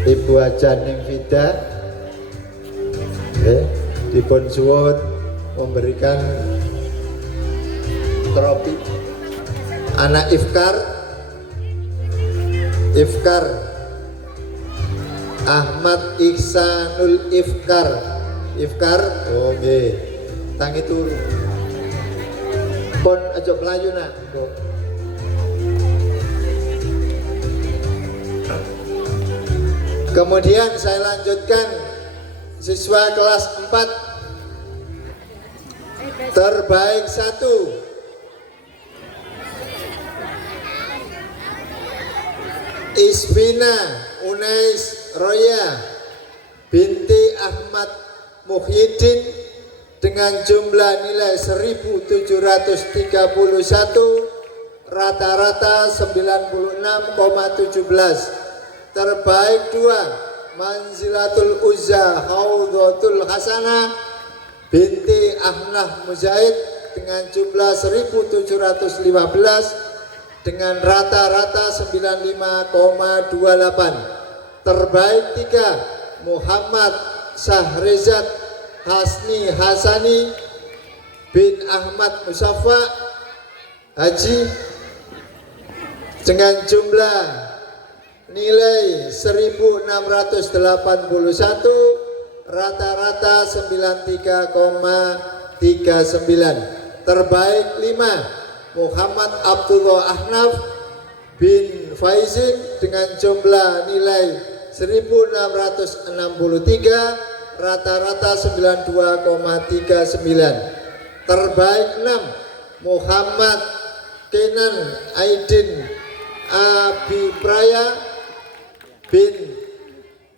Ibu Haja Nimfida dipun suwun memberikan trofi. Anak Ifkar Ahmad Ihsanul Ifkar oke tangi turu pon aja melayu nak. Kemudian saya lanjutkan siswa kelas 4 terbaik 1 Isfina Unais Roya binti Ahmad Muhyiddin dengan jumlah nilai 1731, rata-rata 96,17. Terbaik 2 Manzilatul Uzza Haudhatul Hasanah binti Ahnaf Mujahid dengan jumlah 1715 dengan rata-rata 95,28. Terbaik 3 Muhammad Sahrizat Hasni Hasani bin Ahmad Musaffa Haji dengan jumlah nilai 1681, rata-rata 93,39. Terbaik 5 Muhammad Abdullah Ahnaf bin Faizin dengan jumlah nilai 1663, rata-rata 92,39. Terbaik 6 Muhammad Kenan Aidin Abipraya bin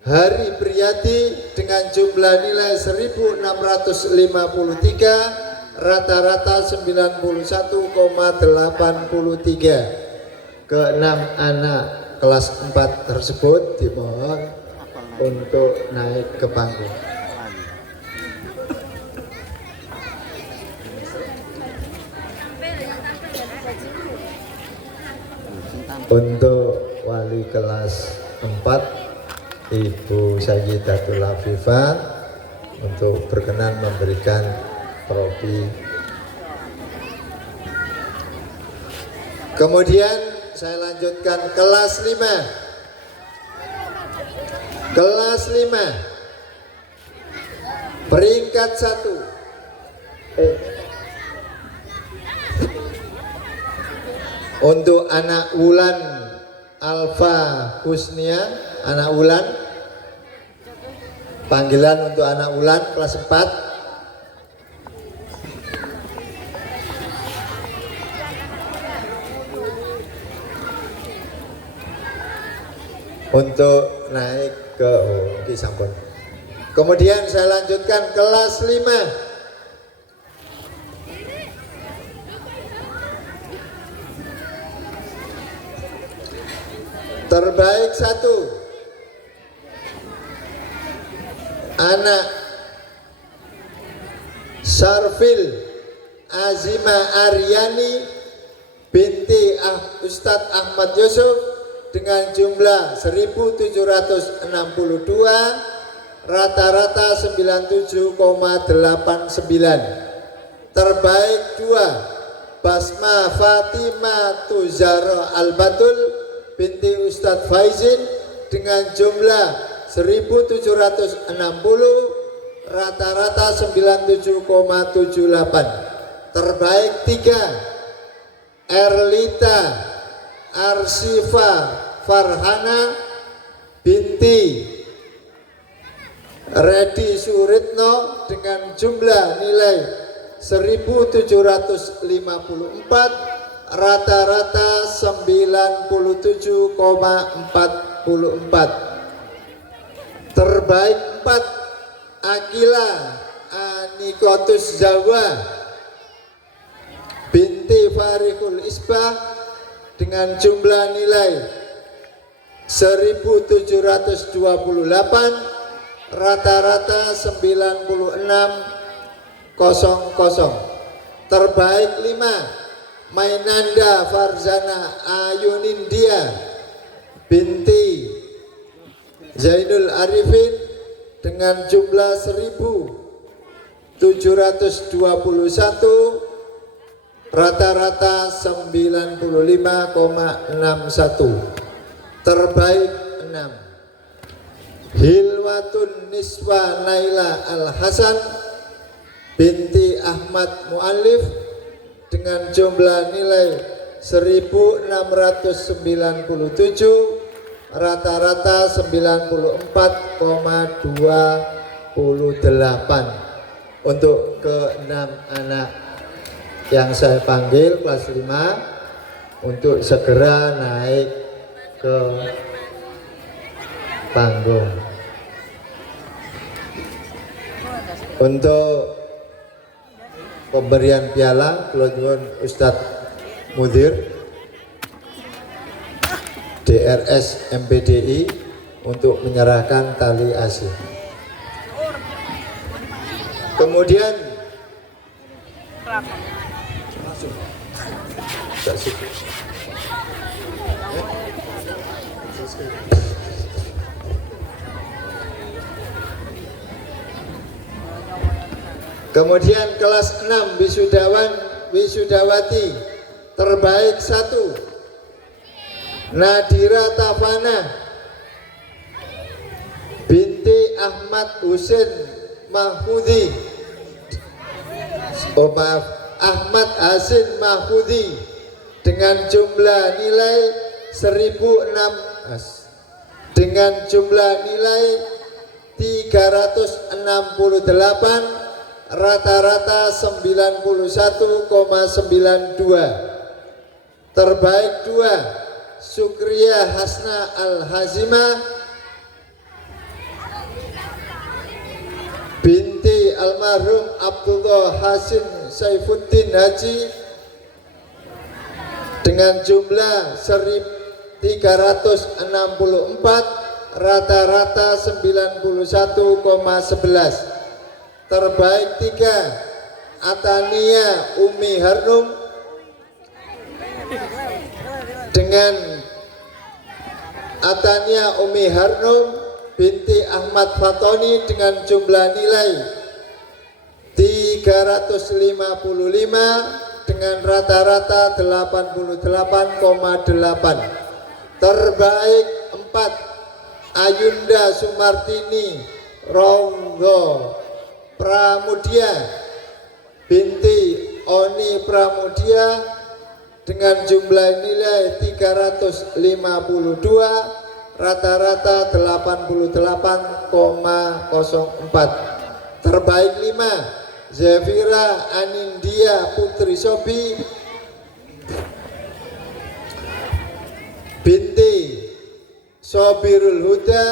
Hari Priyadi dengan jumlah nilai 1653, rata-rata 91,83. Keenam anak kelas 4 tersebut dimohon untuk naik ke panggung. Untuk wali kelas 4 Ibu Sayyidatul Afifah untuk berkenan memberikan trofi. Kemudian saya lanjutkan kelas 5. Kelas 5 peringkat 1 untuk anak Wulan Alfa Husnia, anak Wulan. Panggilan untuk anak Wulan kelas 4. Untuk naik ke sampun. Kemudian saya lanjutkan kelas 5. Terbaik 1 anak Sarfil Azima Aryani binti Ustadz Ahmad Yusuf dengan jumlah 1762, rata-rata 97,89. Terbaik 2 Basma Fatimah Tuzara Al-Batul binti Ustadz Faizin dengan jumlah 1760, rata-rata 97,78. Terbaik 3 Erlita Arsifa Farhana binti Redi Suritno dengan jumlah nilai 1754, rata-rata 97,44. Terbaik 4 Akila Anikotus Jawa Farikul Isbah dengan jumlah nilai 1728, rata-rata 96,00. Terbaik 5 Mainanda Farzana Ayunindia binti Zainul Arifin dengan jumlah 1721, rata-rata 95,61. Terbaik 6 Hilwatun Niswa Naila Al Hasan binti Ahmad Mu'alif dengan jumlah nilai 1697, rata-rata 94,28. Untuk ke-6 anak yang saya panggil kelas 5 untuk segera naik ke panggung. Untuk pemberian piala, keluarga Ustadz Mudir DRS MPDI untuk menyerahkan tali asih. Kemudian kemudian kelas 6 wisudawati terbaik 1 Nadira Tafana binti Ahmad Husin Mahfudhi, Ahmad Hasin Mahfudhi dengan jumlah nilai 1006 dengan jumlah nilai 368, rata-rata 91,92. Terbaik 2 Sukriya Hasna Al-Hazimah binti almarhum Abdullah Hasim Saifuddin Haji dengan jumlah 1364, rata-rata 91,11. Terbaik 3 Atania Umi Harnum dengan Atania Umi Harnum binti Ahmad Fatoni dengan jumlah nilai 355 dengan rata-rata 88,8. Terbaik 4 Ayunda Sumartini Ronggo Pramudia binti Oni Pramudia dengan jumlah nilai 352, rata-rata 88,04. Terbaik 5 Zafira Anindia Putri Sobi binti Sobirul Huda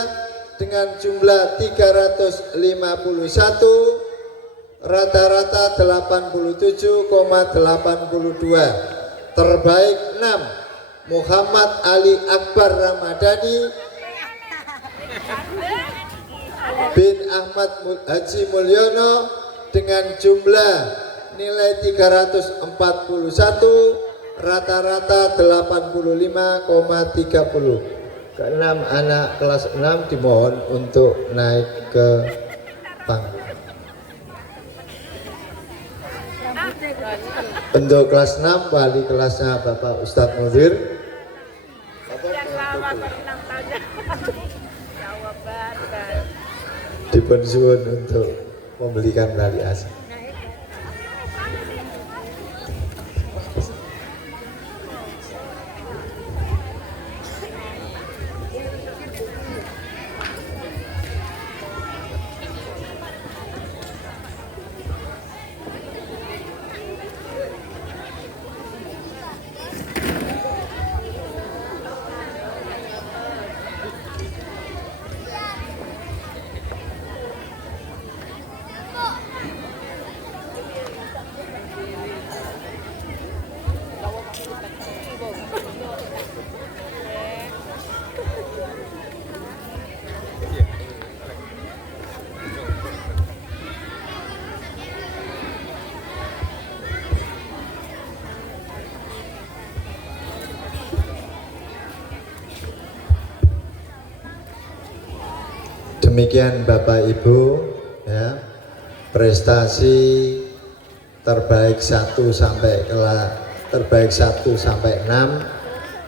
dengan jumlah 351, rata-rata 87,82. Terbaik 6 Muhammad Ali Akbar Ramadhani bin Ahmad Haji Mulyono dengan jumlah nilai 341, rata-rata 85,30. Keenam anak kelas 6 dimohon untuk naik ke panggung. Untuk kelas 6 wali kelasnya Bapak Ustadz Mudir. Dipun suwun untuk membelikan tali asih. Demikian Bapak Ibu ya, prestasi terbaik 1 sampai 6,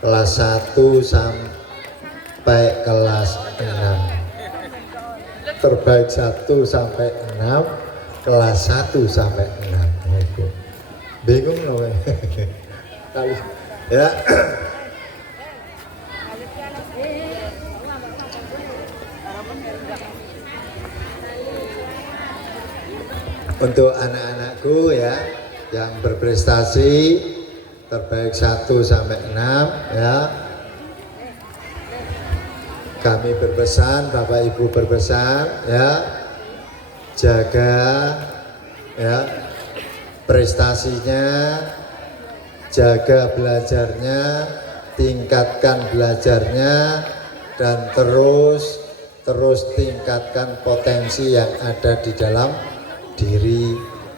kelas 1 sampai kelas 6. Terbaik 1 sampai 6, kelas 1 sampai 6. Bingung loh. Ya. Untuk anak-anakku ya yang berprestasi terbaik 1 sampai 6 ya, kami berpesan, Bapak Ibu berpesan ya, jaga ya prestasinya, jaga belajarnya, tingkatkan belajarnya, dan terus tingkatkan potensi yang ada di dalam diri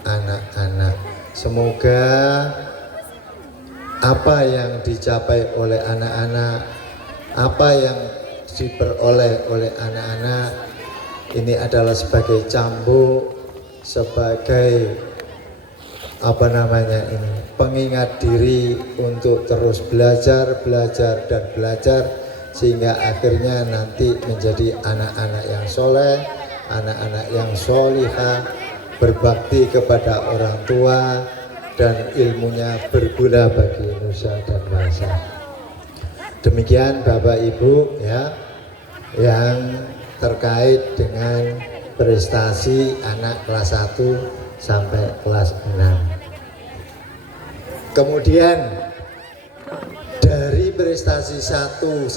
anak-anak. Semoga apa yang dicapai oleh anak-anak, apa yang diperoleh oleh anak-anak ini adalah sebagai cambuk, sebagai pengingat diri untuk terus belajar dan belajar, sehingga akhirnya nanti menjadi anak-anak yang soleh, anak-anak yang solihah, berbakti kepada orang tua, dan ilmunya berguna bagi nusa dan bangsa. Demikian Bapak Ibu ya, yang terkait dengan prestasi anak kelas 1 sampai kelas 6. Kemudian dari prestasi 1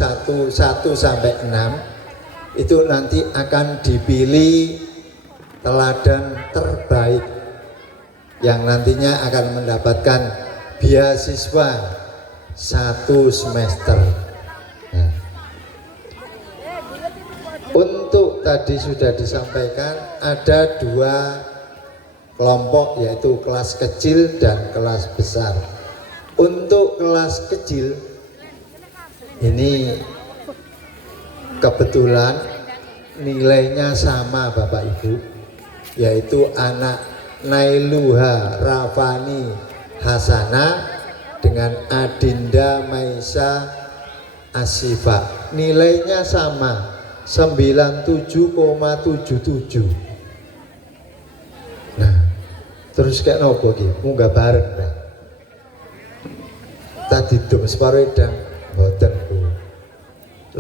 sampai 6 itu nanti akan dipilih teladan terbaik yang nantinya akan mendapatkan beasiswa 1 semester. Nah, untuk tadi sudah disampaikan ada 2 kelompok, yaitu kelas kecil dan kelas besar. Untuk kelas kecil ini kebetulan nilainya sama Bapak Ibu, yaitu anak Nailuha Rafani Hasana dengan Adinda Maisa Asifa. Nilainya sama 97,77. Nah, terus kayak nopo iki? Munggah bareng ta. Tadi dum separo dan mboten Bu.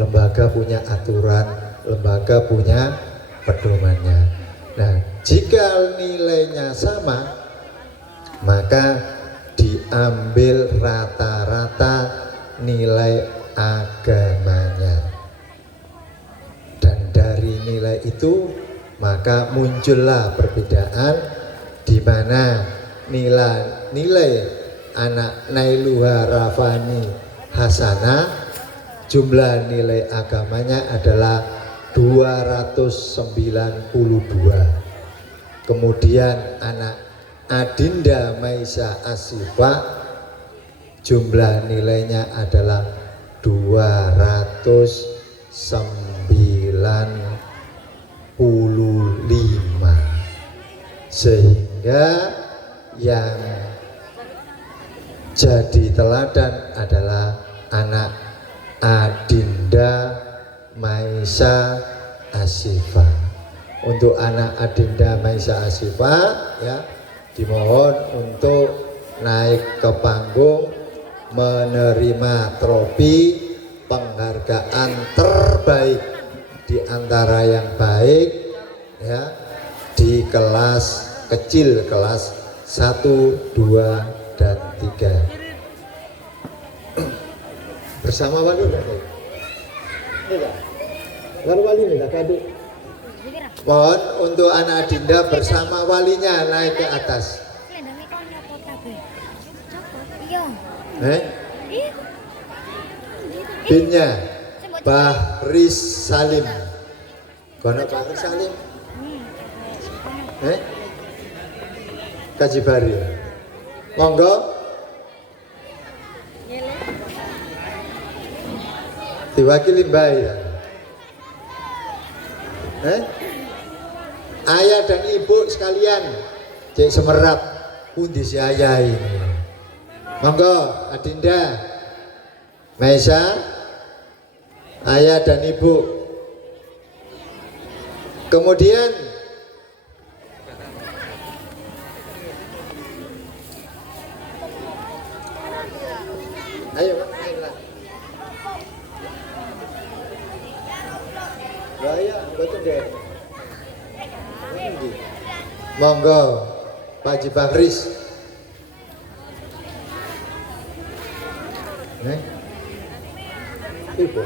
Lembaga punya aturan, lembaga punya pedomannya. Nah, jika nilainya sama, maka diambil rata-rata nilai agamanya. Dan dari nilai itu maka muncullah perbedaan, di mana nilai anak Nailuha Rafani Hasana jumlah nilai agamanya adalah 292. Kemudian anak Adinda Maisa Asifa jumlah nilainya adalah 295. Sehingga yang jadi teladan adalah anak Adinda Maisa Asifa. Untuk anak Adinda Maisa Asifa ya, dimohon untuk naik ke panggung menerima trofi penghargaan terbaik di antara yang baik ya, di kelas kecil, kelas 1, 2, dan 3 bersama wali wali kado. Mohon untuk anak Adinda bersama walinya naik ke atas. Binnya Bahris Salim. Kono Bahris Salim. Kaji Bari. Monggo. Diwakili Mbak ya. Ayah dan ibu sekalian, Cek Semerap, pundi si ayah ini. Monggo Adinda, Maisa, ayah dan ibu. Kemudian ayo mainlah. Gaya betul deh. Monggo Pak Haji Bakris. Ibu.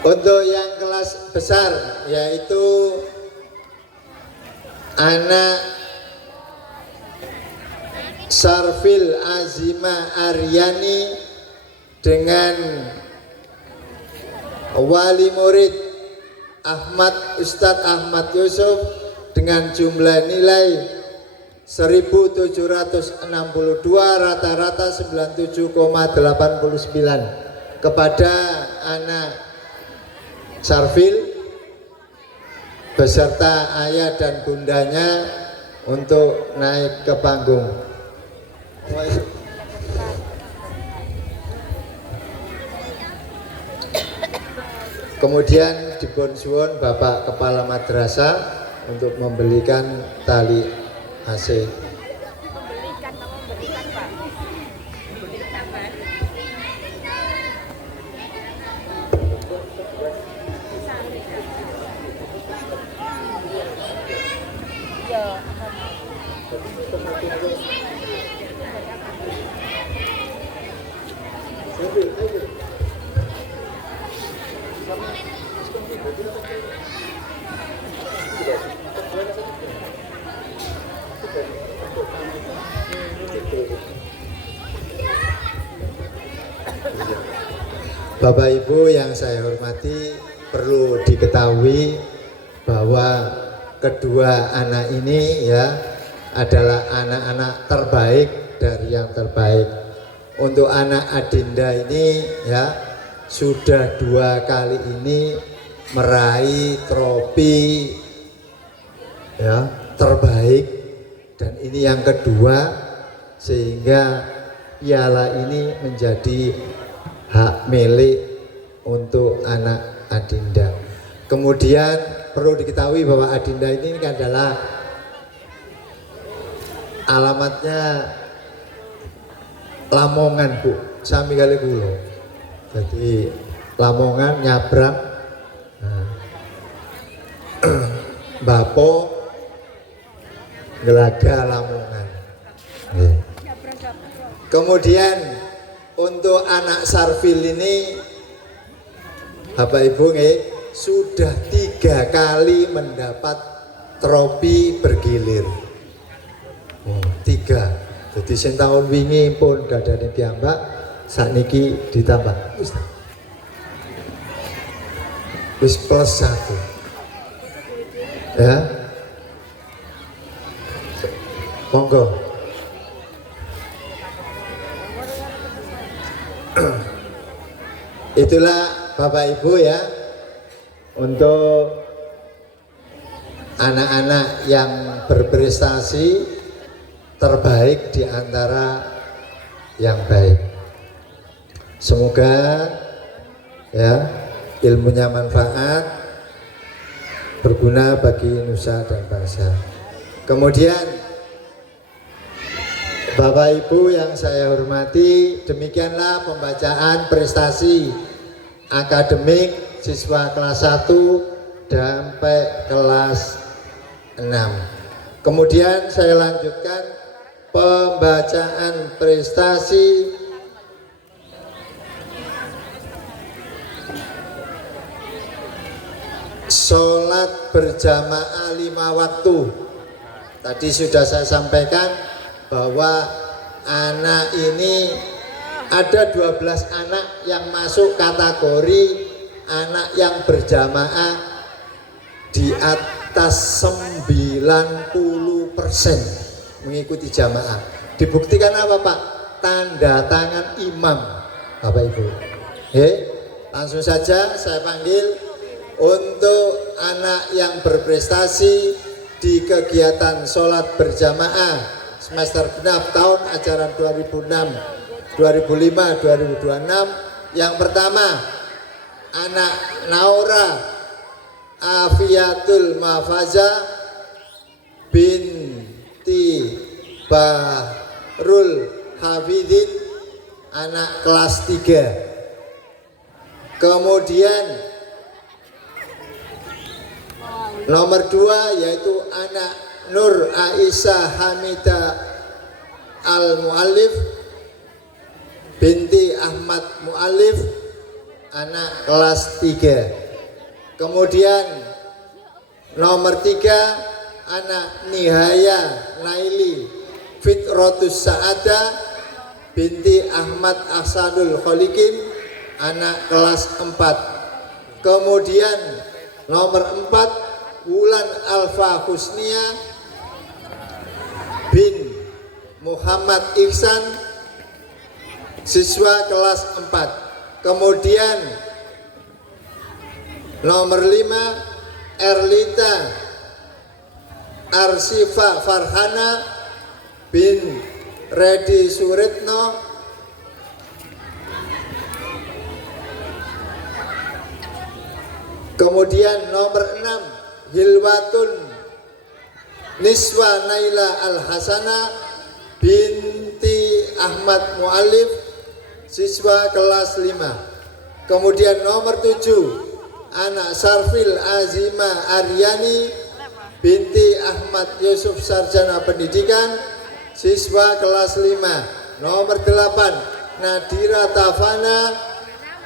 Untuk yang kelas besar yaitu anak Sarfil Azima Aryani dengan wali murid Ustadz Ahmad Yusuf dengan jumlah nilai 1762, rata-rata 97,89 kepada anak Sarfil beserta ayah dan bundanya untuk naik ke panggung. Kemudian dipun suwun Bapak Kepala Madrasah untuk membelikan tali AC. Bapak Ibu yang saya hormati, perlu diketahui bahwa kedua anak ini ya adalah anak-anak terbaik dari yang terbaik. Untuk anak Adinda ini ya sudah 2 kali ini meraih trofi ya terbaik, dan ini yang kedua, sehingga piala ini menjadi hak milik untuk anak Adinda. Kemudian perlu diketahui bahwa Adinda ini adalah alamatnya Lamongan, Bu, sami kali kula. Jadi Lamongan nyabrang Bapo Gelaga Lamongan. Kemudian untuk anak Sarfil ini Bapak Ibu sudah 3 kali mendapat trofi bergilir. 3. Jadi sing tahun wingi pun gadane piyambak, sakniki ditambah wis plus 1. Ya. Monggo. Itulah Bapak Ibu ya, untuk anak-anak yang berprestasi terbaik di antara yang baik. Semoga ya ilmunya manfaat, berguna bagi nusa dan bangsa. Kemudian Bapak Ibu yang saya hormati, demikianlah pembacaan prestasi akademik siswa kelas 1 sampai kelas 6. Kemudian saya lanjutkan pembacaan prestasi sholat berjamaah 5 waktu Tadi sudah saya sampaikan bahwa anak ini ada 12 anak yang masuk kategori anak yang berjamaah di atas 90% mengikuti jamaah. Dibuktikan apa Pak? Tanda tangan imam Bapak Ibu. Langsung saja saya panggil untuk anak yang berprestasi di kegiatan sholat berjamaah semester genap tahun ajaran 2005-2026. Yang pertama, anak Naura Afiatul Mafaza binti Bahrul Hafidin, anak kelas 3. Kemudian nomor 2 yaitu anak Nur Aisyah Hamida Al-Mu'allif binti Ahmad Mu'allif, anak kelas 3. Kemudian nomor 3 anak Nihaya Naili Fitratus Sa'ada binti Ahmad Ahsanul Kholikin, anak kelas 4. Kemudian nomor 4 Wulan Alfa Husnia bin Muhammad Ihsan, siswa kelas 4. Kemudian nomor 5 Erlita Arsifa Farhana bin Redi Suretno, kemudian nomor 6 Hilwatun Niswa Naila Al-Hasana binti Ahmad Mu'allif, siswa kelas 5. Kemudian nomor 7 anak Sarfil Azima Aryani binti Ahmad Yusuf Sarjana Pendidikan, siswa kelas 5. Nomor 8 Nadira Tafana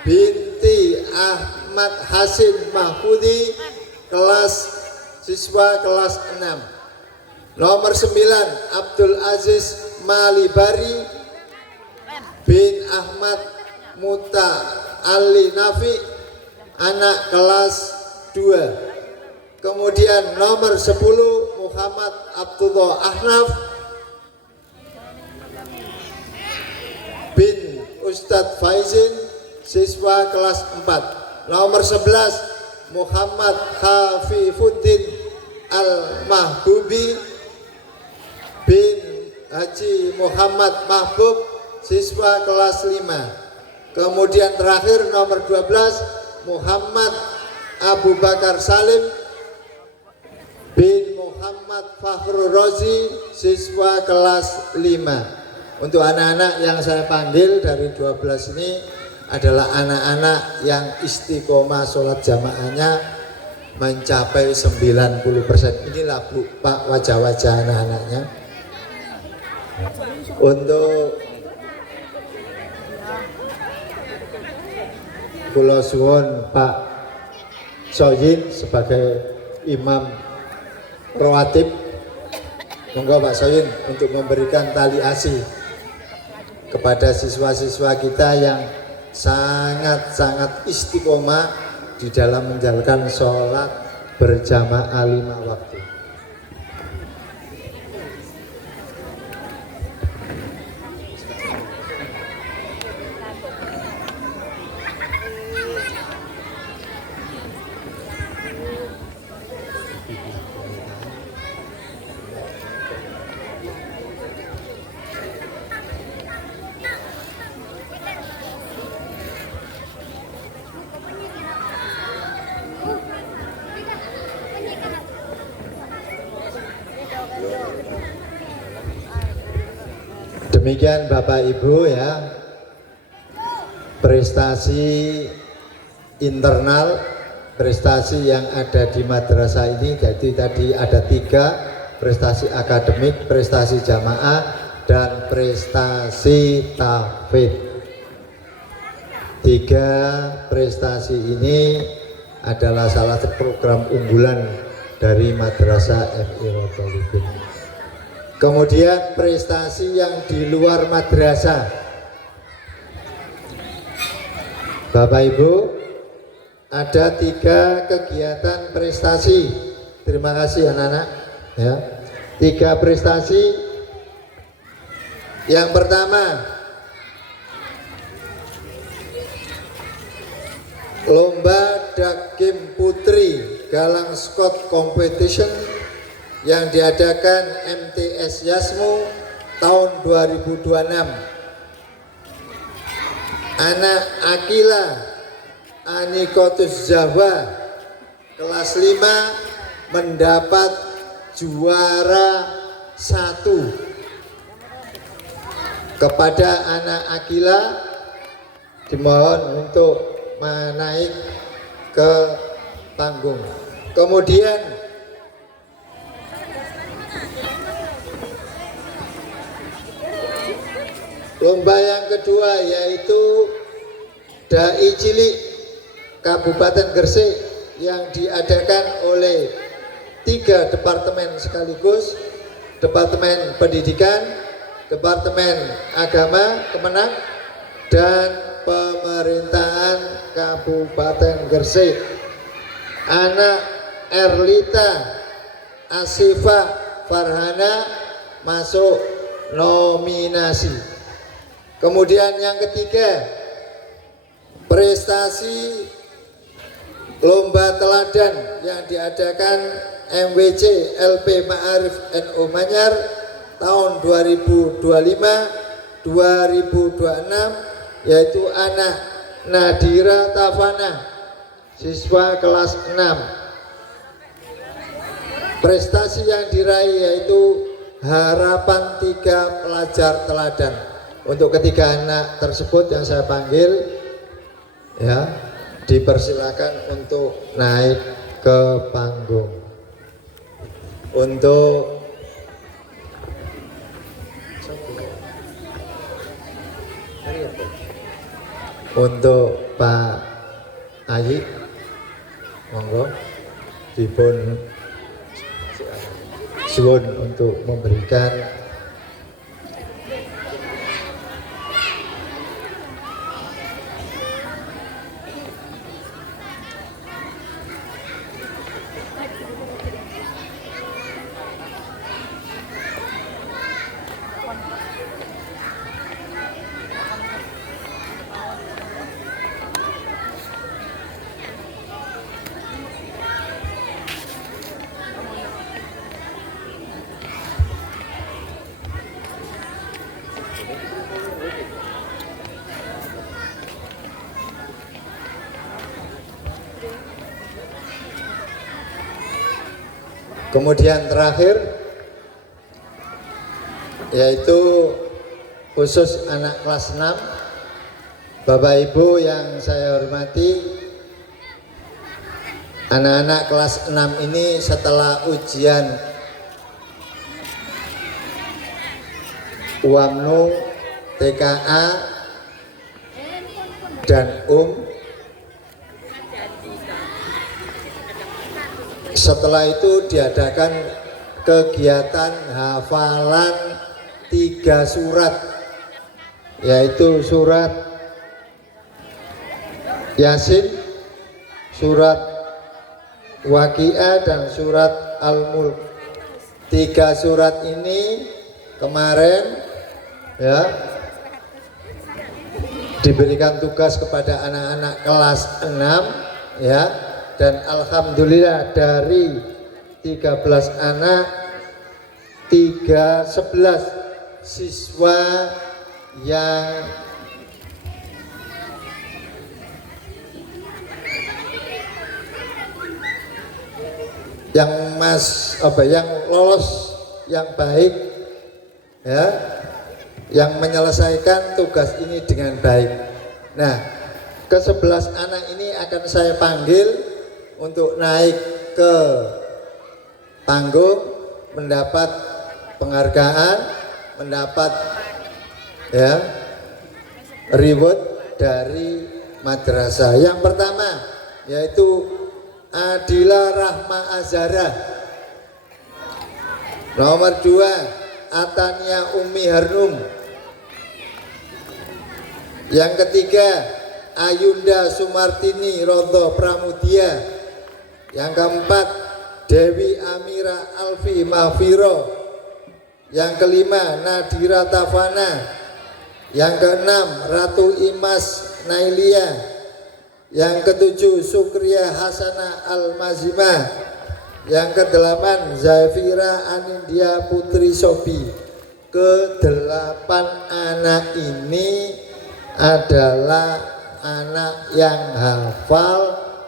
binti Ahmad Hasim Mahfudi, siswa kelas 6. Nomor 9 Abdul Aziz Malibari bin Ahmad Muta Ali Nafi, anak kelas 2. Kemudian nomor 10 Muhammad Abdullah Ahnaf bin Ustadz Faizin, siswa kelas 4. Nomor 11 Muhammad Khafifuddin Al-Mahbubi bin Haji Muhammad Mahbub, siswa kelas 5. Kemudian terakhir nomor 12 Muhammad Abu Bakar Salim bin Muhammad Fakhrul Rozi, siswa kelas 5. Untuk anak-anak yang saya panggil dari 12 ini adalah anak-anak yang istiqomah sholat jamaahnya mencapai 90%. Inilah Bu, Pak, wajah-wajah anak-anaknya. Untuk Pulau Suwon Pak Soyin sebagai imam rawatib, monggo Pak Soyin untuk memberikan tali asih kepada siswa-siswa kita yang sangat-sangat istiqomah di dalam menjalankan sholat berjamaah 5 waktu. Demikian Bapak Ibu ya, prestasi internal, prestasi yang ada di madrasah ini. Jadi tadi ada 3, prestasi akademik, prestasi jamaah, dan prestasi tahfidz. 3 prestasi ini adalah salah satu program unggulan dari Madrasah FI Rodolikun. Kemudian prestasi yang di luar madrasah. Bapak Ibu, ada 3 kegiatan prestasi. Terima kasih anak-anak ya. 3 prestasi. Yang pertama, lomba Dakim Putri Galang Scott Competition yang diadakan MTS Yasmo tahun 2026. Anak Akila Anikotus Jawa kelas 5 mendapat juara 1. Kepada anak Akila dimohon untuk menaik ke panggung. Kemudian lomba yang kedua yaitu Dai Cilik Kabupaten Gresik yang diadakan oleh 3 departemen sekaligus, Departemen Pendidikan, Departemen Agama Kemenang, dan Pemerintahan Kabupaten Gresik. Anak Erlita Asifa Farhana masuk nominasi. Kemudian yang ketiga, prestasi lomba teladan yang diadakan MWC LP Ma'arif NU Manyar tahun 2025-2026, yaitu anak Nadira Tafana, siswa kelas 6. Prestasi yang diraih yaitu harapan 3 pelajar teladan. Untuk ketiga anak tersebut yang saya panggil ya, dipersilakan untuk naik ke panggung. Untuk Pak Ayi, monggo dipun suwun untuk memberikan kemudian terakhir yaitu khusus anak kelas 6. Bapak Ibu yang saya hormati, anak-anak kelas 6 ini setelah ujian UAMNU, TKA, dan setelah itu diadakan kegiatan hafalan 3 surat, yaitu surat Yasin, surat Waqiah, dan surat Al-Mulk. 3 surat ini kemarin ya diberikan tugas kepada anak-anak kelas 6 ya, dan alhamdulillah dari 13 anak 11 siswa yang yang lolos yang baik ya, yang menyelesaikan tugas ini dengan baik. Nah, ke-11 anak ini akan saya panggil untuk naik ke panggung, mendapat penghargaan, mendapat ya reward dari madrasah. Yang pertama yaitu Adila Rahma Azhara. Nomor 2 Atania Umi Harnum. Yang ketiga Ayunda Sumartini Rondo Pramudia. Yang keempat Dewi Amira Alfi Mahfiro. Yang kelima Nadira Tafana. Yang keenam Ratu Imas Nailia. Yang ketujuh Sukriya Hasana Al-Mazimah. Yang kedelapan Zafira Anindya Putri Sobi. Kedelapan anak ini adalah anak yang hafal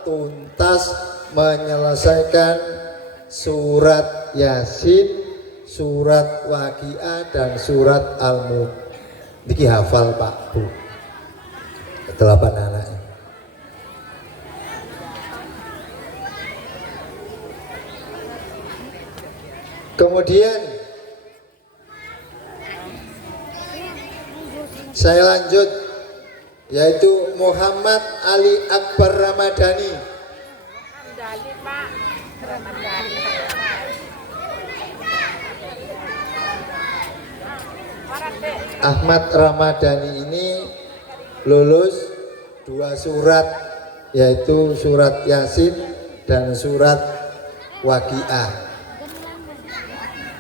tuntas menyelesaikan surat Yasin, surat Waqiah dan surat Al-Mulk. Niki hafal Pak Bu. 8 anak. Kemudian saya lanjut, yaitu Muhammad Ali Akbar Ramadhani. Ahmad Ramadhani ini lulus 2 surat, yaitu surat Yasin dan surat Waqiah.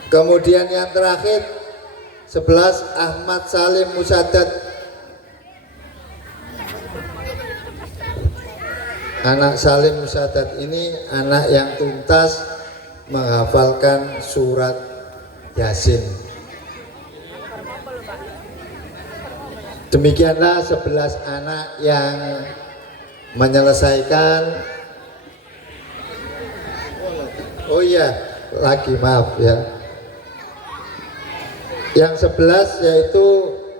Kemudian yang terakhir 11 Ahmad Salim Musaddad. Anak Salim Musaddad ini anak yang tuntas menghafalkan surat Yasin. Demikianlah 11 anak yang menyelesaikan. Oh iya, lagi maaf ya. Yang 11 yaitu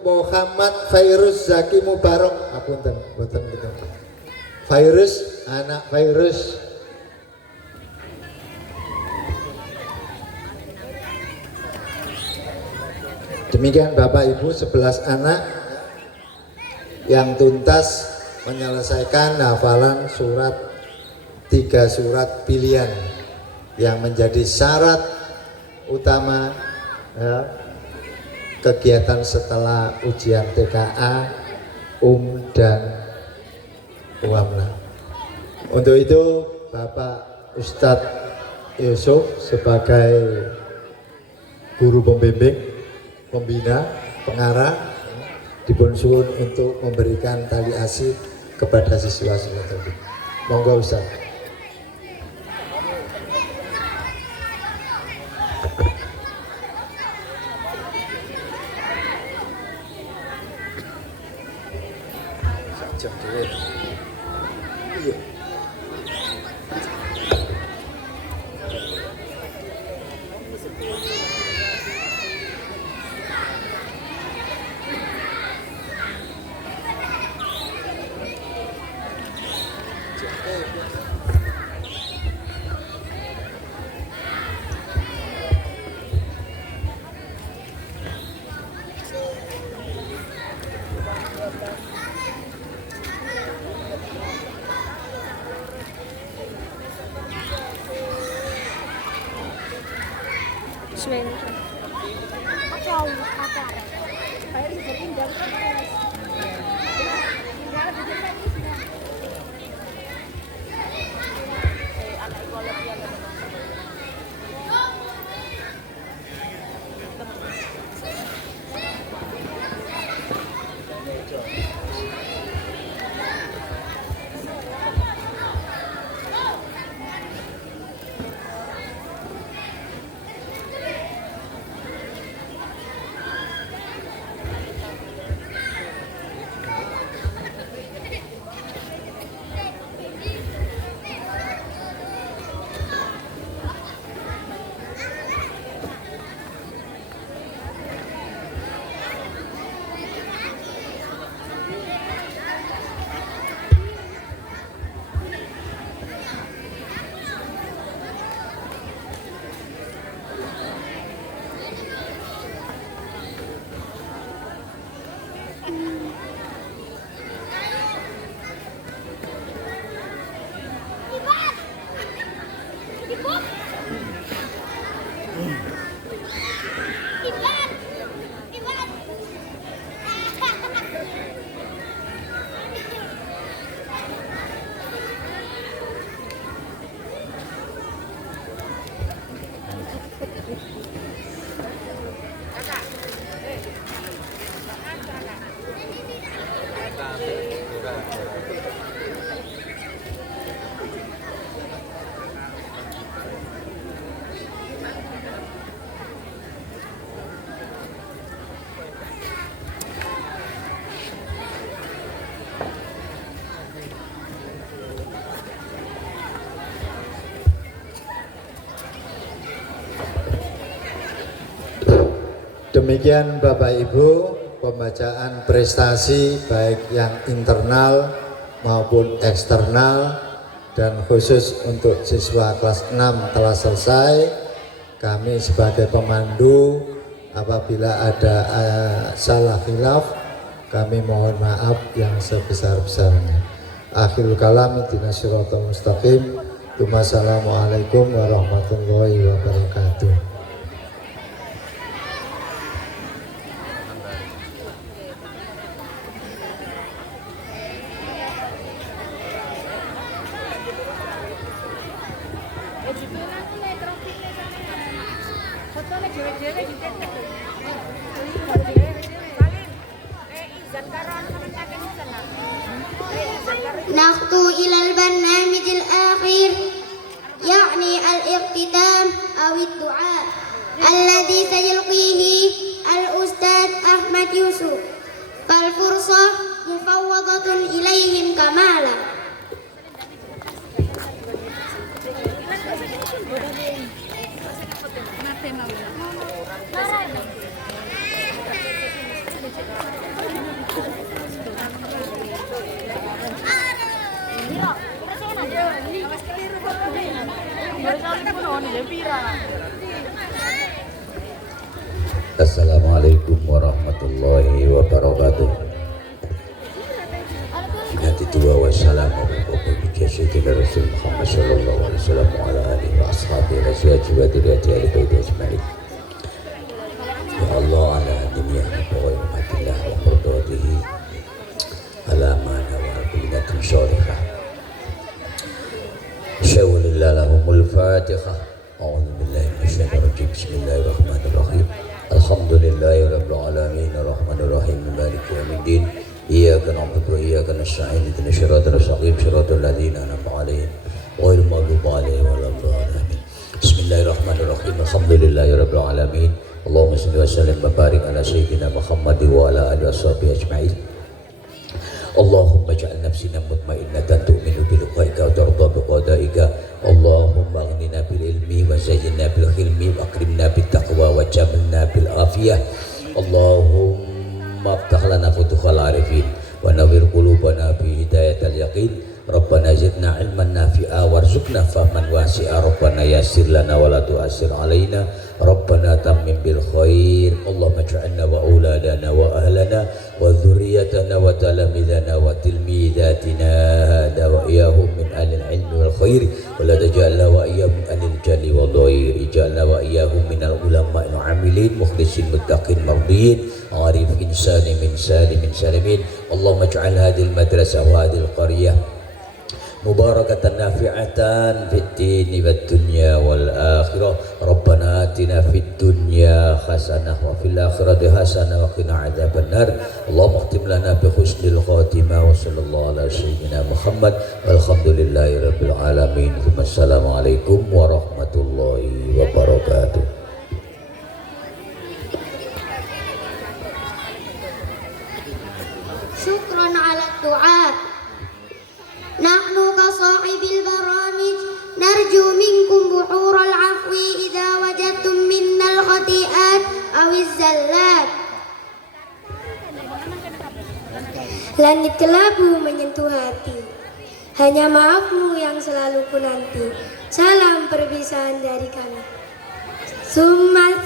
Muhammad Fairuz Zaki Mubarak. Apunten, boten gitu. Fairuz, anak Fairuz. Demikian Bapak Ibu 11 anak yang tuntas menyelesaikan hafalan surat 3 surat pilihan yang menjadi syarat utama ya, kegiatan setelah ujian TKA, dan UAMLA. Untuk itu Bapak Ustadz Yusuf sebagai guru pembimbing, pembina, pengarah dipun suwun untuk memberikan tali asih kepada siswa-siswa tadi. Monggo Ustaz. Ibu. Demikian Bapak Ibu pembacaan prestasi baik yang internal maupun eksternal, dan khusus untuk siswa kelas 6 telah selesai. Kami sebagai pemandu apabila ada salah khilaf kami mohon maaf yang sebesar-besarnya. Akhirul kalam ihdinas siratal mustaqim. Wassalamualaikum warahmatullahi wabarakatuh. نخطو إلى البرنامج الأخير يعني الاختتام أو الدعاء الذي سيلقيه الأستاذ أحمد يوسف، فالفرصة مفوضة إليهم كمالا. Assalamualaikum warahmatullahi wabarakatuh. Wassalamu Sayyidina Rasul Muhammad sallallahu alaihi wasallam wa ala alihi wa ashabihi wa dzurriyyati ahli bait ajma'in. Ya Allah ala dunya wa rahmatillah wa qudatihi ala mana wa kullatin sholihah. Syawalillah lahumul fatihah. A'udzu billahi minasyaitonir rajim. Bismillahirrahmanirrahim. Alhamdulillahi rabbil alamin arrahmanir rahim maliki yaumiddin. Iyyaka na'budu wa iyyaka nasta'in ihdinas siratal mustaqim siratal ladzina an'amta 'alaihim ghairil maghdubi 'alaihim waladdallin. Bismillahirrahmanirrahim. Alhamdulillahi rabbil alamin. Allahumma shalli wa sallim wa barik ala sayyidina Muhammad wa ala alihi washabihi ajma'in. Allahumma ij'al nafsina mutmainnatan tu'minu bi liqa'ika wa tarda bi qada'ika. Allahumma aghnina bil ilmi wa zayyinna bil hilmi wa akrimna bit taqwa wa jamilna bil afiyah. Allahumma aftah lana futuhal arifin wa nawwir qulubana bi hidayatil yaqin. Rabbana zidna ilman nafi'a warzuqna fahman wasi'a. Rabbana yassir lana wa la tu'assir alaina. Rabbana tammim bil khair. Allahumma ij'alna wa auladana wa ahlana wa dhurriyyatana wa talamidana wa tilmidatina hada wa iyahum min ahlil ilmi wal khair wa la taj'alna wa iyahum min ahlil jali wal dhair. Ij'alna wa iyahum min al ulama'il amilin mukhlisin muttaqin mardiyin arifin salimin salimin. Allahumma ij'al hadhihi al madrasah wa hadhihi al qaryah mubarakatan nafi'atan fid dini wad dunya wal akhirah. Rabbana atina fid dunya hasanah wa fil akhirati hasanah wa qina adzabannar. Allahumma khtim lana bi husnil khatimah wa sallallahu ala sayyidina Muhammad walhamdulillahi rabbil alamin. Wassalamualaikum warahmatullahi wabarakatuh. Syukran ala du'a. Nahnu ka sahibil baramij narju minkum buhural afwi idza wajadtum minnal khati'at awiz zallat. Langit kelabu menyentuh hati, hanya maafmu yang selalu ku nanti. Salam perpisahan dari kami. Summa